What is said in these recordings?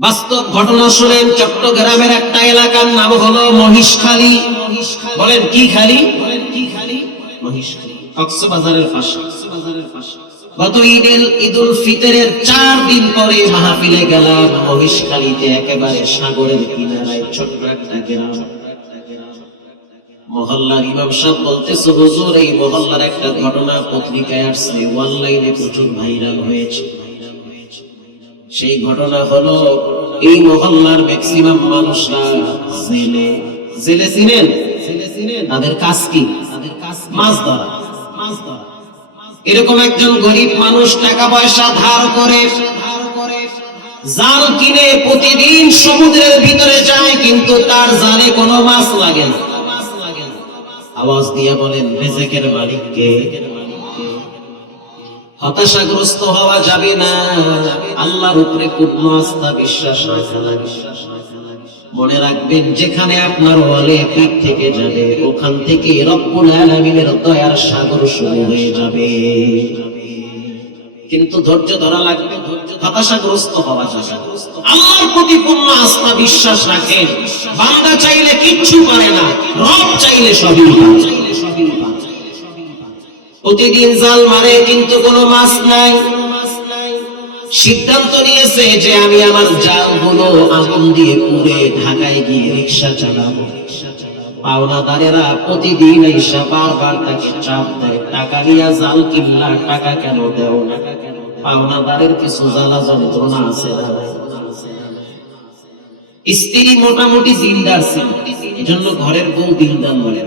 বাস্তব ঘটনা শুনেন। চট্টগ্রামের একটা এলাকার নাম হলো মহিষখালী। বলেন কি খালি? মহিষখালী, কক্সবাজারের পাশে। গত ঈদুল ফিতরের 4 দিন পরে মাহফিলে গেলাম মহিষখালীতে, একেবারে সাগরের কিনারায় ছোট্ট একটা গ্রাম। মহল্লার ইমাম সাহেব বলতেছে, হুজুর এই মহল্লার একটা ঘটনা পত্রিকায় আসছে, অনলাইনে প্রচুর ভাইরাল হয়েছে। সেই ঘটনা হলো এই মহল্লার ম্যাক্সিমাম মানুষরা জেলে চিনেন? তাদের কাজ কি? মাছ ধরা। এরকম একজন গরিব মানুষ টাকা পয়সা ধার করে জাল কিনে প্রতিদিন সমুদ্রের ভিতরে যায়, কিন্তু তার জালে কোনো মাছ লাগে না। আওয়াজ দিয়ে বলেন রিজিকের মালিক কে? হতাশাগ্রস্ত হওয়া যাবে না, আল্লাহর উপরে পূর্ণ আস্থা বিশ্বাস রাখা লাগবে। মনে রাখবেন, যেখানে আপনার ওয়ালে পিঠ থেকে যাবে, ওখান থেকে রব্বুল আলামিনের দয়ার সাগর শুরু হয়ে যাবে। কিন্তু ধৈর্য ধরা লাগবে, হতাশাগ্রস্ত হওয়া যাবে না। আল্লাহর প্রতি পূর্ণ আস্থা বিশ্বাস রাখেন। বান্দা চাইলে কিচ্ছু পারে না, রব চাইলে সবই পারে। প্রতিদিন জাল মারে কিন্তু কোনো মাছ নাই। সিদ্ধান্ত নিয়েছে যে আমি আমার জালগুলো আগুন দিয়ে পুড়ে ঢাকায় গিয়ে রিকশা চালাবো। পাওনাদারেরা প্রতিদিন এসে বারবার তাকে চাপ দেয়, টাকা নিয়ে জাল কিনলা, টাকা কেন দেও না? পাওনাদারের কিছু জ্বালা যন্ত্রণা আছে। স্ত্রী মোটামুটি দিনদার ছিল, এজন্য ঘরের বউ দিনদার বলে।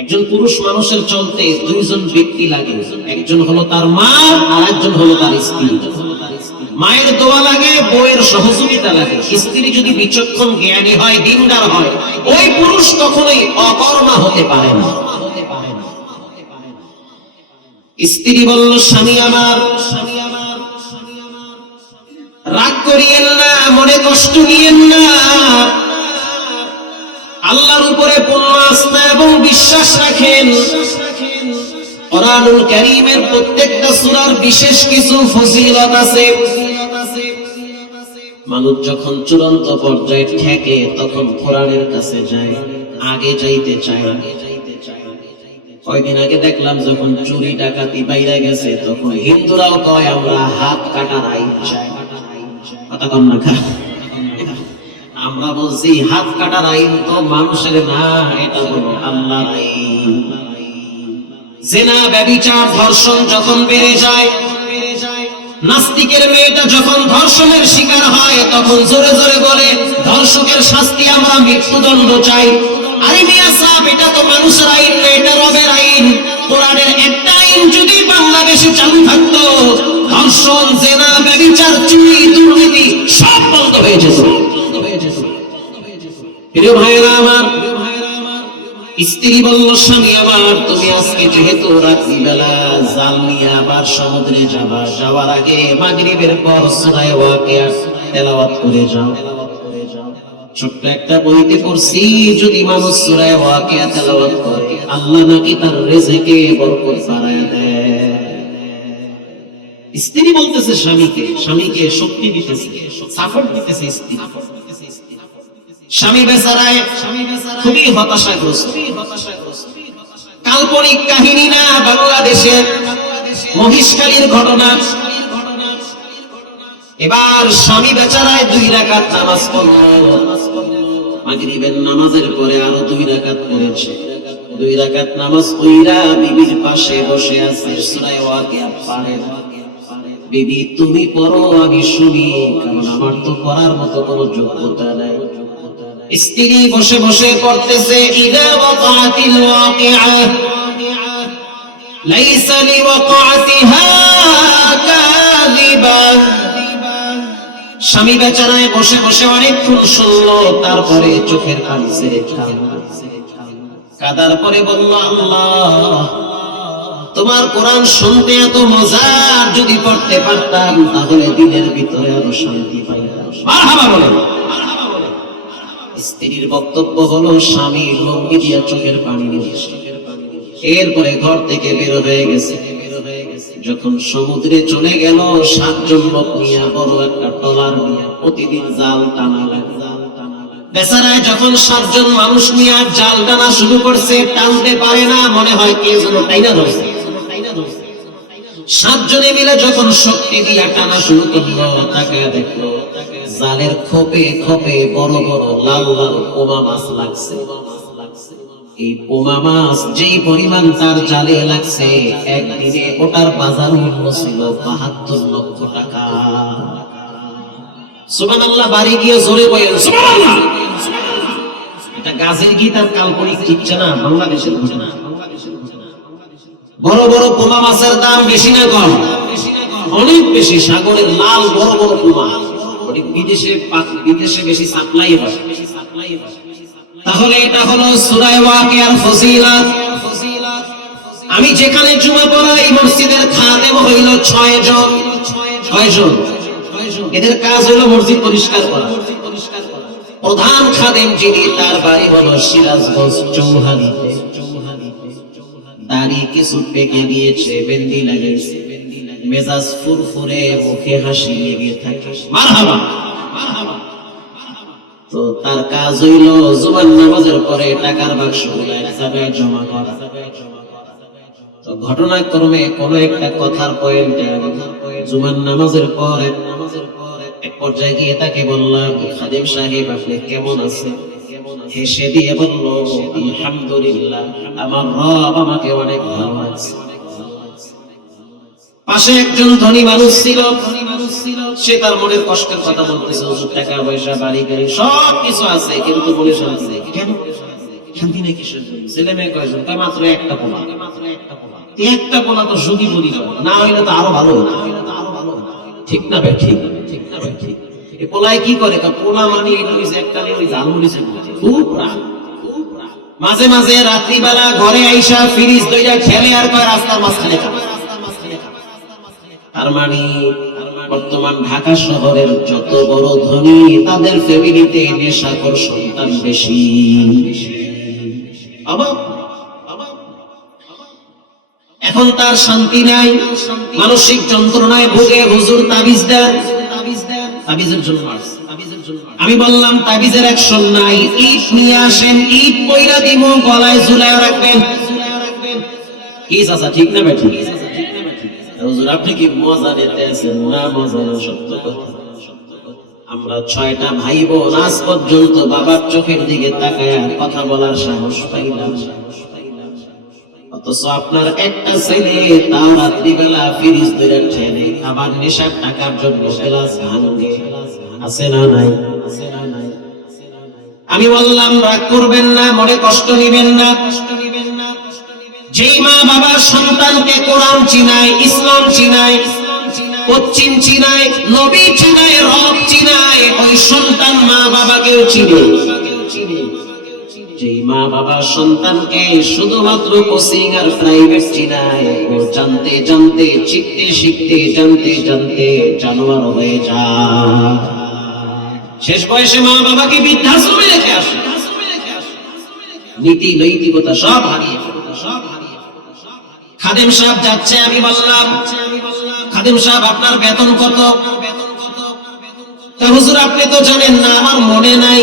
একজন পুরুষ মানুষের চলতে 2 জন ব্যক্তি লাগে, একজন হলো তার মা আর একজন হলো তার স্ত্রী। মায়ের দোয়া লাগে, বউয়ের সহযোগিতা লাগে। স্ত্রী যদি বিচক্ষণ জ্ঞানী হয়, দিনদার হয়, ওই পুরুষ কখনোই অকর্মা হতে পারে না। স্ত্রী বলল, স্বামী আমার রাগ করিয়েন না, মনে কষ্ট নিয়েন না, আল্লাহর উপরে পূর্ণ আস্থা এবং বিশ্বাস রাখেন। কোরআনুল কারীমের প্রত্যেকটা সূরার বিশেষ কিছু ফজিলত আছে। মানুষ যখন চূড়ান্ত পর্যায়ে ঠেকে তখন কোরআনের কাছে যায়, আগে যাইতে চায় না। কয়েকদিন আগে দেখলাম যখন চুরি ডাকাতি বাইরে গেছে, তখন হিন্দুরাও কয় আমরা হাত কাটার আইন চাই। কথা কম না খা, আমরা বলছি হাত কাটার আইন তো মানুষের না, এটা হলো আল্লাহর আইন। জিনা, ব্যভিচার, ধর্ষণ যখন বেড়ে যায়, নাস্তিকের মেয়েটা যখন ধর্ষণের শিকার হয়, তখন জোরে জোরে বলে ধর্ষকের শাস্তি আমরা মৃত্যুদণ্ড চাই। আরে মিয়া সাহেব, এটা তো মানুষের আইন না, এটা রবের আইন। কোরআনের একটা আইন যদি বাংলাদেশে চালু থাকতো, ধর্ষণ, জিনা, ব্যভিচার, চুরি, দুর্নীতি সব বন্ধ হয়ে যেত। প্রিয় ভাইরা আমার, স্ত্রী বলল, স্বামী আমার তুমি আজকে যেহেতু রাত্রিবেলা জাল নিয়ে আবার সমুদ্রে যাবা, যাওয়ার আগে মাগরিবের পর সূরা ওয়াকিয়া তেলাওয়াত করে যাও। ছোট্ট একটা বইতে পড়ছি, যদি মানুষ সূরা ওয়াকিয়া তেলাওয়াত করে, আল্লাহ নাকি তার রিজিকে বরকত বাড়ায় দেয়। স্ত্রী বলতেছে স্বামীকে শক্তি দিতেছে, সাপোর্ট দিতেছে স্ত্রী। স্বামী বেচারায় খুবই হতাশাগ্রস্ত। কাল্পনিক কাহিনী না, বাংলাদেশের মহিষখালীর ঘটনা। এবার স্বামী বেচারায় 2 রাকাত নামাজ পড়ল। মাগরিবের নামাজের পরে আরো 2 রাকাত পড়েছে। 2 রাকাত নামাজ পড়া বিবির পাশে বসে আছে, সূরা ওয়াকিয়া পড়ে। বিবি তুমি পড়ো, আমি শুনি, কারণ আমার তো পড়ার মতো কোনো যোগ্যতা নাই। স্ত্রী বসে বসে পড়তেছে, ইযা ওয়াকাতিল ওয়াকিআ লাইসা লিওয়াকাতিহা কাযিবা। স্বামী বেচারায় বসে বসে অনেকক্ষণ শুনলো, তারপরে চোখের পানি ছেড়ে কাঁদার পরে বলল, আল্লাহ তোমার কোরআন শুনতে এত মজার, যদি পড়তে পারতাম তাহলে দিনের ভিতরে আরো শান্তি পাইতাম। মারহাবা বলেন। স্ত্রীর বক্তব্য হলো, স্বামী লুঙ্গি দিয়া চোখের পানি নিয়েছে, এরপরে ঘর থেকে বের হয়ে গেছে। যখন সমুদ্রে চলে গেল 7 জন লোক নিয়ে বড় একটা ট্রলার নিয়ে প্রতিদিন জাল টানা লাগে। বেচারায় যখন 7 জন মানুষ নিয়ে জাল টানা শুরু করছে, টানতে পারে না, মনে হয় কে যেন টাইনা ধরছে। 7 জনে মিলে যখন শক্তি দিয়ে টানা শুরু করলো, তাকে দেখলো জালের খোপে খোপে বড় বড় লাল লাল পোমা মাছ লাগছে। এই পোমা মাছ যেই পরিমাণ তার জালে লাগছে, একদিনে ওটার বাজার মূল্য ছিল 72 লক্ষ টাকা। সুবহানাল্লাহ, বাড়ি গিয়ে জোরে বলেন সুবহানাল্লাহ। এটা গাজীর গীত আর কাল্পনিক কিচ্ছা না, বাংলাদেশের ঘটনা। বড় বড় পোমা মাছের দাম বেশি না কম? অনেক বেশি। সাগরের লাল বড় বড় পোমা, বিদেশে বেশি সাপ্লাই হয়। তাহলে এটা হলো সূরা ওয়াকিয়ার ফজিলত। আমি যেখানে জুমা পড়াই, মসজিদের খাদেম হইল 6 জন। 6 জন, এদের কাজ হলো মসজিদ পরিষ্কার করা। প্রধান খাদেম যিনি, তার বাড়ি হলো সিরাজগঞ্জ চৌহালিতে। দাড়ি কিছু পেকে গিয়েছে, বেন্দি লাগাইছে, মেজাজ ফুরফুরে, মুখে হাসি লেগে থাকে। মারহাবা। তো তার কাজ হইল জুমার নামাজের পরে টাকার বাক্সগুলো এক জায়গায় জমা করা। তো ঘটনাক্রমে কোন একটা কথার পয়েন্টে জুমার নামাজের পর এক পর্যায়ে গিয়ে তাকে বললাম, খাদেম সাহেব আপনি কেমন আছেন? হেসে দিয়ে বলল, আলহামদুলিল্লাহ, আমার রব আমাকে অনেক ভালোবাসে। পাশে একজন ধনী মানুষ ছিল, সে তার মনের কষ্টের কথা বলতেছে, হুজুর টাকা পয়সা বাড়ি গাড়ি সব কিছু আছে, কিন্তু মনে শান্তি নেই। কেন শান্তি নেই? কিসের জন্য? ছেলে মেয়ে কয়জন? তাই মাত্র একটা পোলা। একটা পোলা তো সুখী বলি না হইলে তো আরো ভালো হতো। ঠিক না ভাই? ঠিক না ভাই? ঠিক। এই পোলায় কি করে? পোলা মানে একটা ওই জালমুড়িছে, খুব রাগ। মাঝে মাঝে রাত্রিবেলা ঘরে আইসা ফ্রিজ দইরা খেলে আর কয় রাস্তার মাঝখানে খাবে। তার মানে বর্তমান ঢাকা শহরের যত বড় ধনী, তাদের ফ্যামিলিতে নেশাখোর সন্তান বেশি। এখন তার শান্তি নাই, মানসিক যন্ত্রণায় ভোগে। হুজুর তাবিজ দেন, তাবিজের জন্য আমি বললাম তাবিজের অ্যাকশন নাই, ইট নিয়ে আসেন, ইট পয়রা দিব, গলায় ঝুলায় রাখবেন। কি চাচা, ঠিক না বেঠিক? হুজুর আপনি কি মজা নিতে আছেন? না, মজা না, সত্য কথা। আমরা 6টা ভাই বোন আজ পর্যন্ত বাবার চোখের দিকে তাকায় কথা বলার সাহস পাইলাম। অথচ আপনার একটা ছেলে তাও রাত্রিবেলা ফ্রিজ ধরে ঠেলে আবার নেশার টাকার জন্য গ্লাস ভাঙে। আছে না নাই? আমি বললাম রাগ করবেন না, মনে কষ্ট নিবেন না। যেই মা বাবা সন্তানকে কোরআন চিনায়, ইসলাম চিনায়, পশ্চিম চিনায়, নবী চিনায়, রব চিনায়, ওই সন্তান মা বাবাকেও চিনে। যেই মা বাবা সন্তানকে শুধুমাত্র কোচিং আর প্রাইভেট চিনায়, ও জানতে জানতে, শিখতে শিখতে, জানতে জানতে জানোয়ার হয়ে যায়। শেষ বয়সে মা বাবাকে বৃদ্ধাশ্রমে রেখে আসে, নীতি নৈতিকতা সব হারিয়ে। খাদেম সাহেব যাচ্ছে, আমি বললাম খাদেম সাহেব আপনার বেতন কত? হুজুর আপনি তো জানেন না, আমার মনে নাই।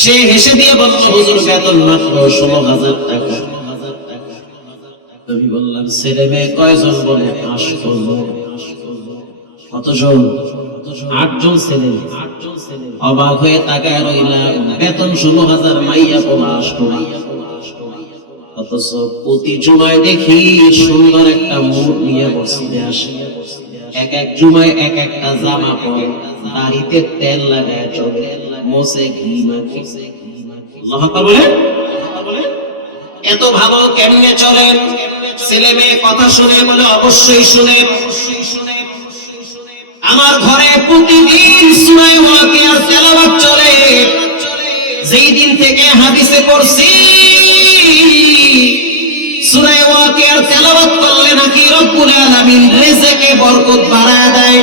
সে হেসে দিয়ে বলল, হুজুর বেতন মাত্র 16,000 টাকা। আমি বললাম ছেলে মেয়ে কয়জন? বলে 5 জন। কতজন? 8 জন ছেলে। অবাক হয়ে তাকায় রইলাম, বেতন 16,000, মাইয়া 5 টা। অথচ প্রতি জুমায় দেখি সুন্দর একটা মুখ নিয়ে মসজিদে আসে, এক এক জুমায় এক একটা জামা পরে, দাড়িতে তেল লাগায় চলে, মোছে ঘি মাখে। আল্লাহু আকবার বলেন। এত ভালো কেমনে চলেন? ছেলে মেয়ে কথা শুনে বলে অবশ্যই শুনে। আমার ঘরে প্রতিদিন সূরা ওয়াকিয়ার তেলাওয়াত চলে। যেই দিন থেকে হাদিসে পড়ছি সূরা ওয়াকিয়ার তেলাওয়াত করলে নাকি রব্বুল আলামিন রিজকে বরকত বাড়ায় দেয়।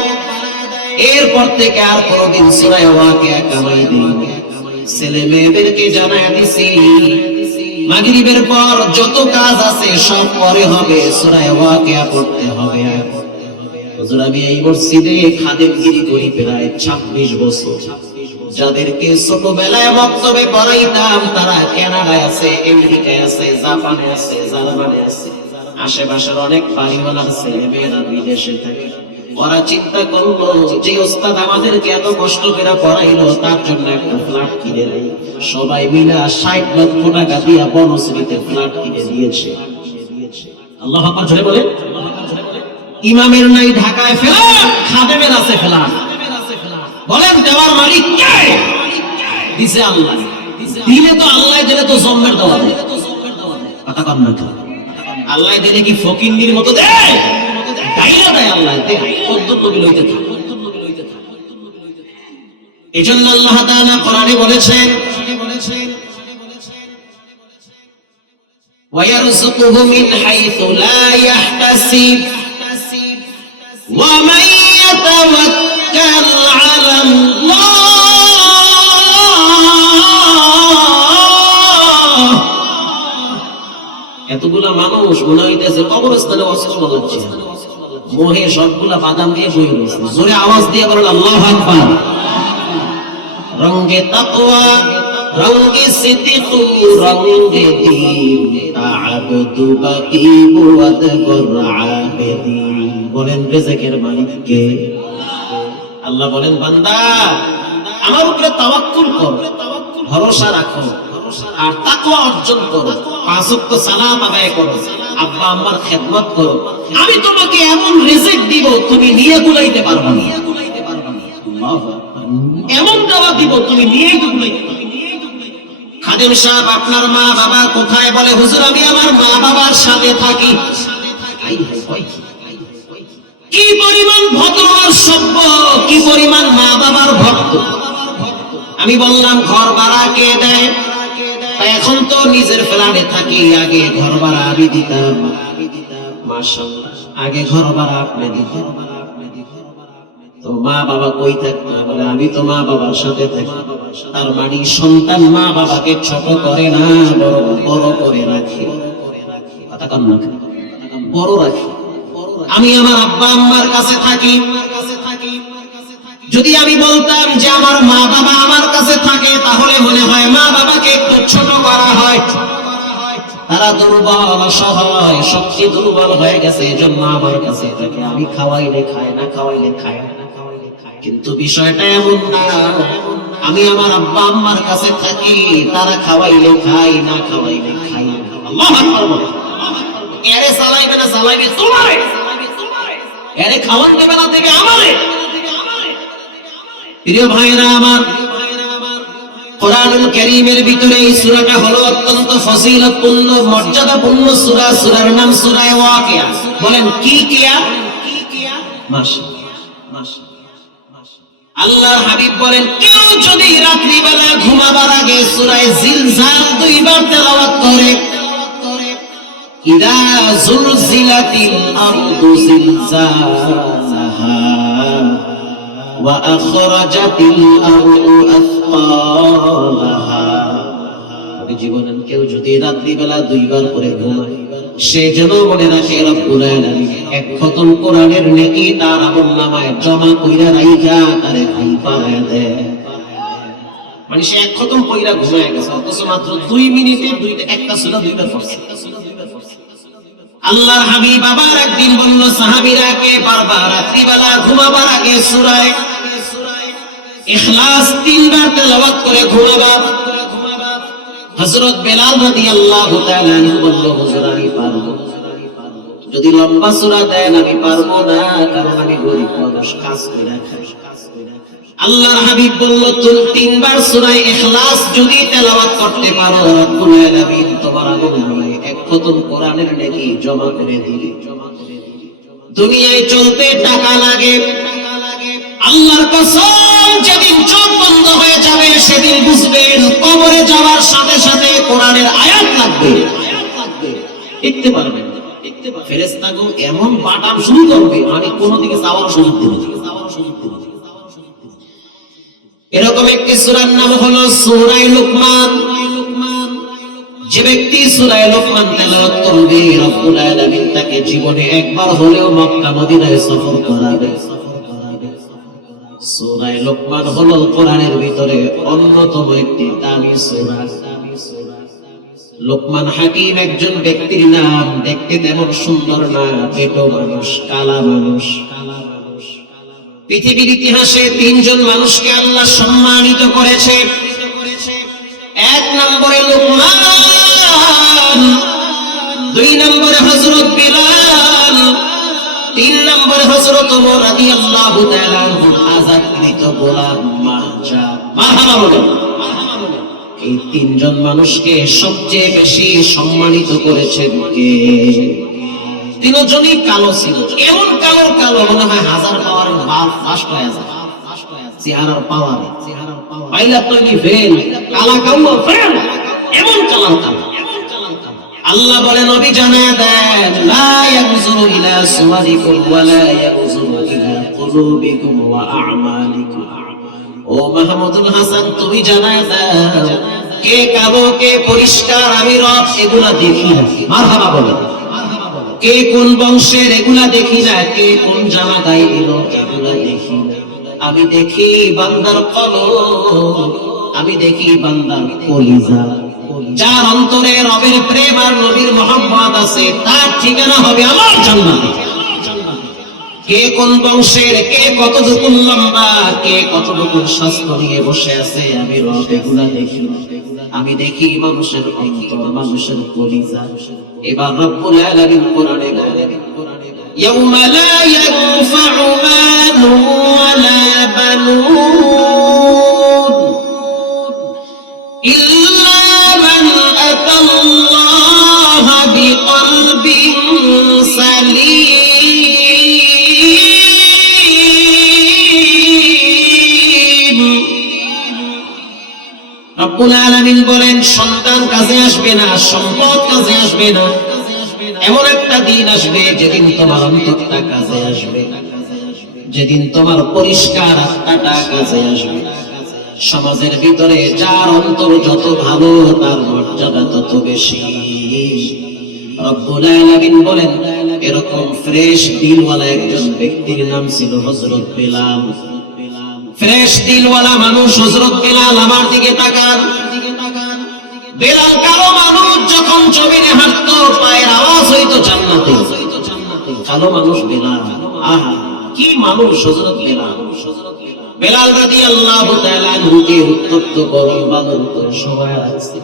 এরপর থেকে আর কোনদিন সূরা ওয়াকিয়া কামাই দিই না। ছেলে মেয়েদেরকে জানায় দিছি, মাগরিবের পর যত কাজ আছে সব পরে হবে, সূরা ওয়াকিয়া পড়তে হবে। হুজুর আমি এই মসজিদে খাদেমগিরি করি প্রায় 26 বছর। যাদেরকে ছোটবেলায় মক্তবে পড়াইতাম তারা কানাডায় আছে, আমেরিকায় আছে, জাপানে আছে, জার্মানে আছে, আশেপাশের অনেক বাড়িওয়ালার ছেলেমেয়েরা বিদেশে থাকে। ওরা চিন্তা করলো যে ওস্তাদ আমাদেরকে এত কষ্ট করে পড়াইলো তার জন্য একটা ফ্ল্যাট কিনে দেয়। সবাই মিলে 60 লক্ষ টাকা দিয়ে বনশ্রীতে ফ্ল্যাট কিনে দিয়েছে। আল্লাহু আকবার জোরে বলেন। ইমামের নাই ঢাকায় ফ্ল্যাট, খাদেমের আছে ফ্ল্যাট। বলেন দেওয়ার মালিক কে? দিছে আল্লাহ। দিলে তো আল্লাহ, দিলে তো জম্মের দেওয়া দেয়। কথা কম না, আল্লাহ দিলে কি ফকিন্নির মতো দেয়? গাইলা দেয় আল্লাহ, দেয় কদ্দুর নবী লইতে থাকে। এজন্য আল্লাহ তাআলা কোরআনে বলেছেন, وَيَرْزُقُهُ مِنْ حَيْثُ لَا يَحْتَسِبُ وَمَن يَتَوَكَّلْ عَلَى اللَّهِ। এতগুলা মানুষ মনে হইতেছে কবরস্থানে অস্ত্র বলাচ্ছে, মোহে সবগুলা বাদাম দিয়ে বই রয়েছে। জোরে আওয়াজ দিয়ে বলেন আল্লাহু আকবার। রঙ্গে তাকওয়া, রঙ্গে সিদ্দিক, রঙ্গে দীন, আবদু বাকি বুয়াদ আবেদিন। বলেন রিজকের মালিক কে? আল্লাহ বলেন বান্দা আমার উপরে তাওয়াক্কুল কর, ভরসা রাখো আর তাকওয়া অর্জন করো, 5 ওয়াক্ত সালাত আদায় করো, আব্বা আম্মার খেদমত করো। আমি তোমাকে এমন রিজিক দিব তুমি নিয়ে কুলাইতে পারবে না। এমন দাওয়া দিব তুমি নিয়ে কুলাইতে পারবে না। খাদেম সাহেব আপনার মা বাবা কোথায়? বলে হুজুর আমি আমার মা বাবার সাথে থাকি। কি পরিমাণ ভদ্র আর সভ্য, কি পরিমাণ মা বাবার ভক্ত। আমি বললাম ঘর ভাড়া কে দেয়? এখন তো নিজের ফ্ল্যাটে থাকি, আগে ঘর ভাড়া আমি দিতাম। মাশাআল্লাহ, আগে ঘর ভাড়া আপনি দিতেন। তো মা বাবা কই থাকতো? বলে আমি তো মা বাবার সাথে থাকি। তার মানে সন্তান মা বাবাকে ছোট করে না, বড় করে রাখে। কথা কম না, বড় রাখে। আমি আমার আব্বা আম্মার কাছে থাকি। যদি আমি বলতাম যে আমার মা বাবা আমার কাছে থাকে তাহলে মনে হয় মা বাবাকে একটু ছোট করা হয়। তারা দুর্বল, অসহায়, শক্তি দুর্বল হয়ে গেছে, এজন্য আমার কাছে থাকে। আমি খাওয়াইলে খায়, না খাওয়াইলে খায় না। কিন্তু বিষয়টা এমন না, আমি আমার আব্বা আম্মার কাছে থাকি, তারা খাওয়াইলে খাই, না খাওয়াইলে খাই না। আল্লাহু আকবার বলে। এরে চালাইবে না চালাইবে তোমারে, এরে খাওয়ান দেবে না দেবে আমারে। প্রিয় ভাইরা আমার, কোরআনুল কারীমের ভিতরে এই সূরাটা হলো অত্যন্ত ফজিলতপূর্ণ, মর্যাদাপূর্ণ সূরা। সূরার নাম সূরা ওয়াকিয়া। বলেন কি কিয়া? মাশাআল্লাহ। আল্লাহর হাবিব বলেন কেউ যদি রাত্রি বেলা ঘুমাবার আগে সূরা জিলজাল 2 বার তেলাওয়াত করে, ইদা যুলজিলাতিল আরদু জিলজালাহা ওয়া আখরাজাতিল আরদু আথকালাহা। জীবনে কেউ যদি রাত্রি বেলা 2 বার করে ঘুমায়, সে যেন মনে রাখে রব্বুল আলামিন এক খতম কোরআনের নেকি তার আমলনামায় জমা কইরা রাইখা তারে ঘুম পাড়ায় দেয়। মানে সে এক খতম কইরা ঘুমায় গেছে, অথচ মাত্র 2 মিনিটে একটা সূরা 2 বার পড়ছে। আল্লাহর হাবিব আবার একদিন বলল সাহাবীরাকে বারবার রাত্রিবেলা ঘুমাবার আগে সূরা ইখলাস 3 বার তেলাওয়াত করে ঘুমাবা। হযরত বেলাল রাদিয়াল্লাহু তাআলা আনহু বলল হুজুর আমি পারবো। যদি লম্বা সূরা দেন আমি পারবো না, কারণ আমি গরীব মানুষ, কাজ করে খাই। আল্লাহর হাবিব বলল তুমি 3 বার সূরা ইখলাস যদি তেলাওয়াত করতে পারো, রব্বুল আলামিন তোমার আমলনামায় এক খতম কোরআনের নেকি জমা করে দিবে। দুনিয়ায় চলতে টাকা লাগে, আল্লাহর কসম যেদিন চোখ বন্ধ হয়ে যাবে সেদিন বুঝবেন কবরে যাওয়ার সাথে সাথে কোরআনের আয়াত লাগবে, দেখতে পারবেন। ফেরেশতাগণ এমন বাটাম শুরু করবে, মানে কোন দিকে যাওয়ার সুযোগ দেবে। এরকম একটি সূরার নাম হলো সূরা লুকমান। যে ব্যক্তি সূরা লোকমান তেলাওয়াত করবে রব্বুল আলামিন তাকে জীবনে একবার হলেও মক্কা মদিনায় সফর করাবে। সূরা লোকমান হলো কোরআনের ভিতরে অন্যতম একটি দামি সূরা। লোকমান হাকিম একজন ব্যক্তির নাম, দেখতে তেমন সুন্দর না, পেটো মানুষ, কালা মানুষ। পৃথিবীর ইতিহাসে তিনজন মানুষকে আল্লাহ সম্মানিত করেছে। এক নম্বরে লোকমান, দুই নম্বরে হযরত বিলাল, তিন নম্বরে হযরত ওমর রাদিয়াল্লাহু তাআলা আনহু আযাদকৃত গোলাম মাহজা। মারহাবা বলেন। এই তিনজন মানুষকে সবচেয়ে বেশি সম্মানিত করেছেন কে? তিনজনই কালো ছিল, এমন কালো কালো মনে হয় 1000 পাওয়ারের বাল্ব ফাস্ট হয়ে যায়। চেহারার পাওয়ারে, পাইলা তৈরি ফেল, কালা কালো ফেল, এমন কালার কালো। আল্লাহ বলে নবী জানায় দেন, লা ইয়ানজুরু ইলা সুওয়ারিকুম ওয়া লা ইয়ানজুরু ইলা কুলুবিকুম ওয়া আ'মালিকুম। ও মাহমুদুল হাসান, তুমি জানায় দাও কে কালো কে পরিষ্কার, আমি রব এগুলা দেখি না। মারহাবা বলেন। কে কোন বংশের এগুলা দেখি না, কে কোন জামা গায়ে দিল এগুলা দেখি না। আমি দেখি বান্দার কলব, আমি দেখি বান্দার কলিজা। যার অন্তরে রবের প্রেম আর নবীর মহব্বত আছে তার ঠিকানা হবে আমার জান্নাতে। কে কোন বংশের, কে কতটুকু লম্বা, কে কতটুকু স্বাস্থ্য নিয়ে বসে আছে, আমি রব এগুলা দেখি। আমি দেখি মানুষের অন্তর, মানুষের কলিজা। এবার রব্বুল আলামিন কোরআনে বলেন, ইয়াউমা লা ইয়ানফা'ু মালুন ওয়া লা বানুন ইল্লা মান আতাল্লাহা বিকলবিন সালিম। রব্বুল আলামিন বলেন, সন্তান কাজে আসবে না, সম্পদ কাজে আসবে না। এমন একটা দিন আসবে যেদিন তোমার অন্তরটা কাজে আসবে, যেদিন তোমার পরিষ্কার আত্মাটা কাজে আসবে। সমাজের ভিতরে যার অন্তর যত ভালো তার মর্যাদা তত বেশি। রব্বুল আলামিন বলেন, এরকম ফ্রেশ দিলওয়ালা একজন ব্যক্তির নাম ছিল হযরত বিলাল। ফ্রেশ দিলওয়ালা মানুষ হযরত বিলাল। আমার দিকে তাকান। বিলাল কালো মানুষ, যখন জমিনে হাঁটতো পায়ের আওয়াজ হইতো জান্নাতে। কালো মানুষ বিলাল, আহা কি মানুষ হযরত বিলাল। বিলাল রাদিয়াল্লাহু তাআলা আনহুকে উত্তপ্ত গরম বালুর উপরে শোয়ায়া রাখছে,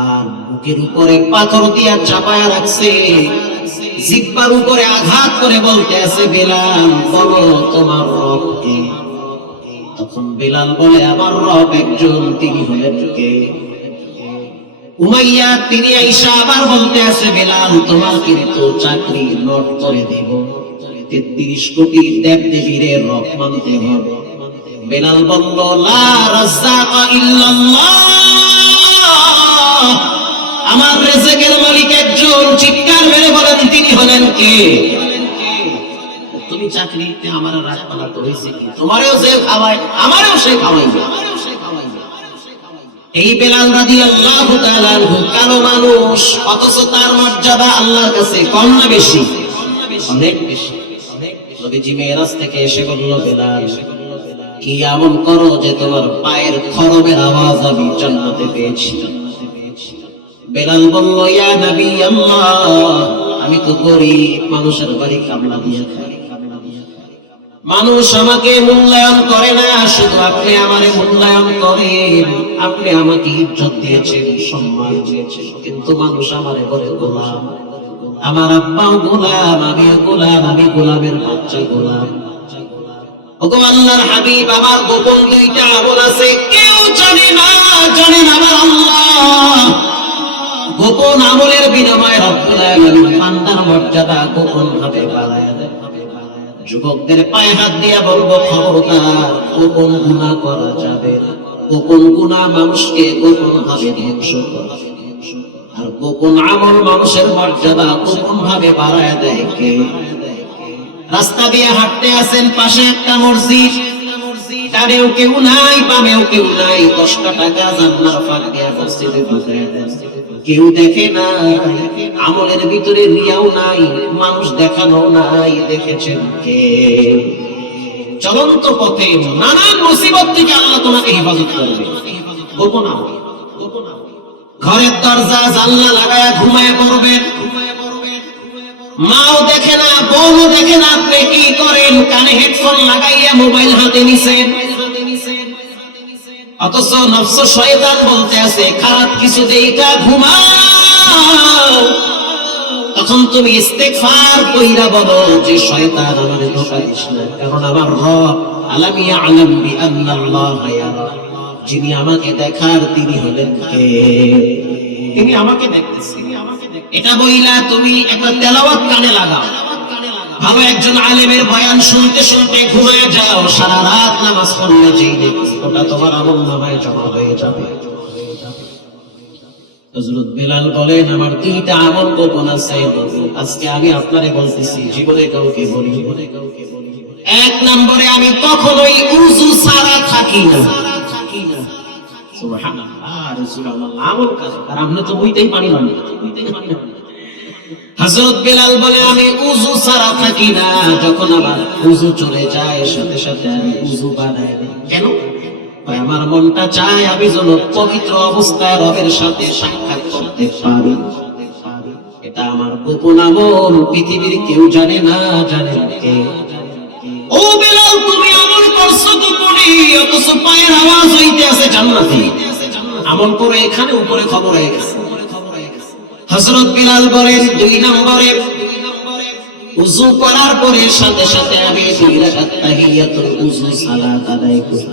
আর বুকের উপরে পাথর দিয়া চাপায়া রাখছে। জিহ্বার উপরে আঘাত করে বলতে আছে, বিলাল বলো তোমার রব কে? তখন বিলাল বলে, আমার রব একজন, তিনি হলেন কে? উমাইয়া তিনি আইসা আবার বলতে আছে, বিলাল তোমার কিন্তু চাকরি নট করে দেব, 33 কোটি দেব দেবীর রব মানতে হবে। বিলাল বলল, লা রাজ্জাকা ইল্লাল্লাহ, আমার রিজকের মালিক একজন। চিৎকার মেরে বলেন, তিনি হলেন কে? তুমি চাকরিতে আমার রাত পালাতে হয়েছে কি? তোমারও সে খাওয়ায়, আমারও সে খাওয়াইবে। এই বিলাল রাদিয়াল্লাহু তাআলা আনহু কালো মানুষ, অথচ তার মর্যাদা আল্লাহর কাছে কম না বেশি? অনেক বেশি। নবীজি মেরাজ থেকে এসে বলল, বিলাল কি আমল করো যে তোমার পায়ের খরমের আওয়াজ আমি জান্নাতে পেয়েছি? বিলাল বলল, ইয়া নবী আল্লাহ, আমি তো গরিব, মানুষের বাড়ি কামলা দিয়ে খাই। মানুষ আমাকে মূল্যায়ন করে না, শুধু আপনি আমারে মূল্যায়ন করেন। আপনি আমাকে ইজ্জত দিয়েছেন, সম্মান দিয়েছেন, কিন্তু মানুষ আমারে বলে গোলাম। আমার আব্বাও গোলাম, আমিও গোলাম, আমি গোলামের বাচ্চা গোলাম। ওগো আল্লাহর হাবিব, আমার গোপন দুইটা আমল আছে, কেউ জানে না, জানেন আমার আল্লাহ। গোপন আমলের বিনিময়ে রব্বুল আলামিন বান্দার মর্যাদা গোপন ভাবে বাড়ায় দেন। যুবকদের পায়ে হাত দিয়া বলবো, খবরদার গোপন গুনাহ করা যাবে না। গোপন গুনাহ মানুষকে গোপন ভাবে ধ্বংস করে, আর গোপন আমল মানুষের মর্যাদা গোপন ভাবে বাড়ায় দেয়। কে? রাস্তা দিয়ে হাঁটতে আছেন, পাশে একটা মসজিদ, ডানেও কেউ নাই, বামেও কেউ নাই, 10টা টাকা জান্নার ফাঁক দিয়া মসজিদে ঢুকায় দেন। কেউ দেখে না, আমলের ভিতরে রিয়াও নাই, মানুষ দেখানো নাই, দেখেছেন কে? চলন্ত পথে নানান মুসিবত থেকে আল্লাহ তোমাকে হেফাজত করবে। গোপন আমল, ঘরের দরজা জানলা লাগায়া ঘুমায় পড়বেন, মাও দেখে না, বউও দেখে না, আপনি কি করেন? কানে হেডফোন লাগাইয়া মোবাইল হাতে নিছেন, অথচ নফস শয়তান বলতে আছে খারাপ কিছু দেইটা ঘুমাও। তখন তুমি ইস্তেগফার কইরা বলো যে শয়তান আমারে ধোঁকা দিস না, কারণ আমার রব আলাম ইয়ালাম বিআন্নাল্লাহা ইয়ারা, যিনি আমাকে দেখার তিনি হলেন কে? তিনি আমাকে দেখতেছেন। এটা বইলা তুমি একটা তেলাওয়াত কানে লাগাও, ভালো একজন আলেমের বয়ান শুনতে শুনতে ঘুমিয়ে যাও, সারা রাত নামাজ পড়লে যেই দেখো ওটা তোমার আমলনামায় জমা হয়ে যাবে। হযরত বেলাল বলেন, আমার দুইটা আমল গোপন আছে, আজকে আমি আপনারে বলতেছি, জীবনে কাউকে বলি। এক নম্বরে আমি কখনোই উযু ছাড়া থাকি না। সুবহানাল্লাহ, রাসূলুল্লাহ আমল করে, আর আমরা তো বইতেই পারি না। হযরত বেলাল বলে, আমি উযু ছাড়া থাকি না, যখন আমার উযু চলে যায় সাথে সাথে আমি উযু বানাই। কেন? আমার মনটা চায় আমি যেন পবিত্র অবস্থায় রবের সাথে সাক্ষাৎ করতে পারি। এটা আমার গোপন আমল, পৃথিবীর কেউ জানে না। জানে কে? ও বেলাল, তুমি আমল করছো তো পড়ি, অথচ পায়ের আওয়াজ হইতে আছে জান্নাতে। আমল করে এখানে উপরে খবর হয়ে গেছে। হযরত বিলাল বলেন, দুই নম্বরে উযু করার পরে সাথে সাথে আমি দুই রাকাত তাহিয়াতুল উযু সালাত আদায় করি।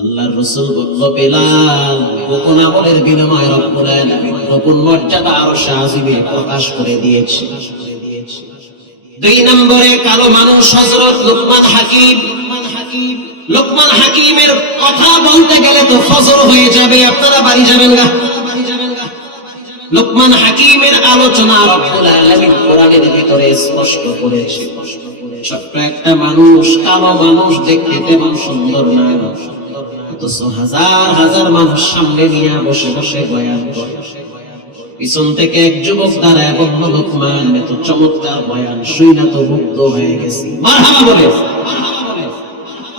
আল্লাহর রাসূল বলল, বেলাল, গোপন আমলের বিনিময়ে রব্বুল আলামিন গোপন মর্যাদা আরশে আজিমে প্রকাশ করে দিয়েছে। দুই নম্বরে কালো মানুষ হযরত লুকমান হাকিম। লুকমান হাকিমের কথা বলতে গেলে তো ফজর হয়ে যাবে, আপনারা বাড়ি যাবেন না। লুকমান হাকিমের আলোচনা রব্বুল আলামিন কোরআনের ভিতরে স্পষ্ট করেছে। ছোট্ট একটা মানুষ, কালো মানুষ, দেখতে তেমন সুন্দর না, অথচ হাজার হাজার মানুষ সামনে নিয়ে বসে বসে বয়ান করে। পিছন থেকে এক যুবক দাঁড়ায় বলল, লুকমান, এত চমৎকার বয়ান শুনে তো মুগ্ধ হয়ে গেছি, মারহাবা বলে।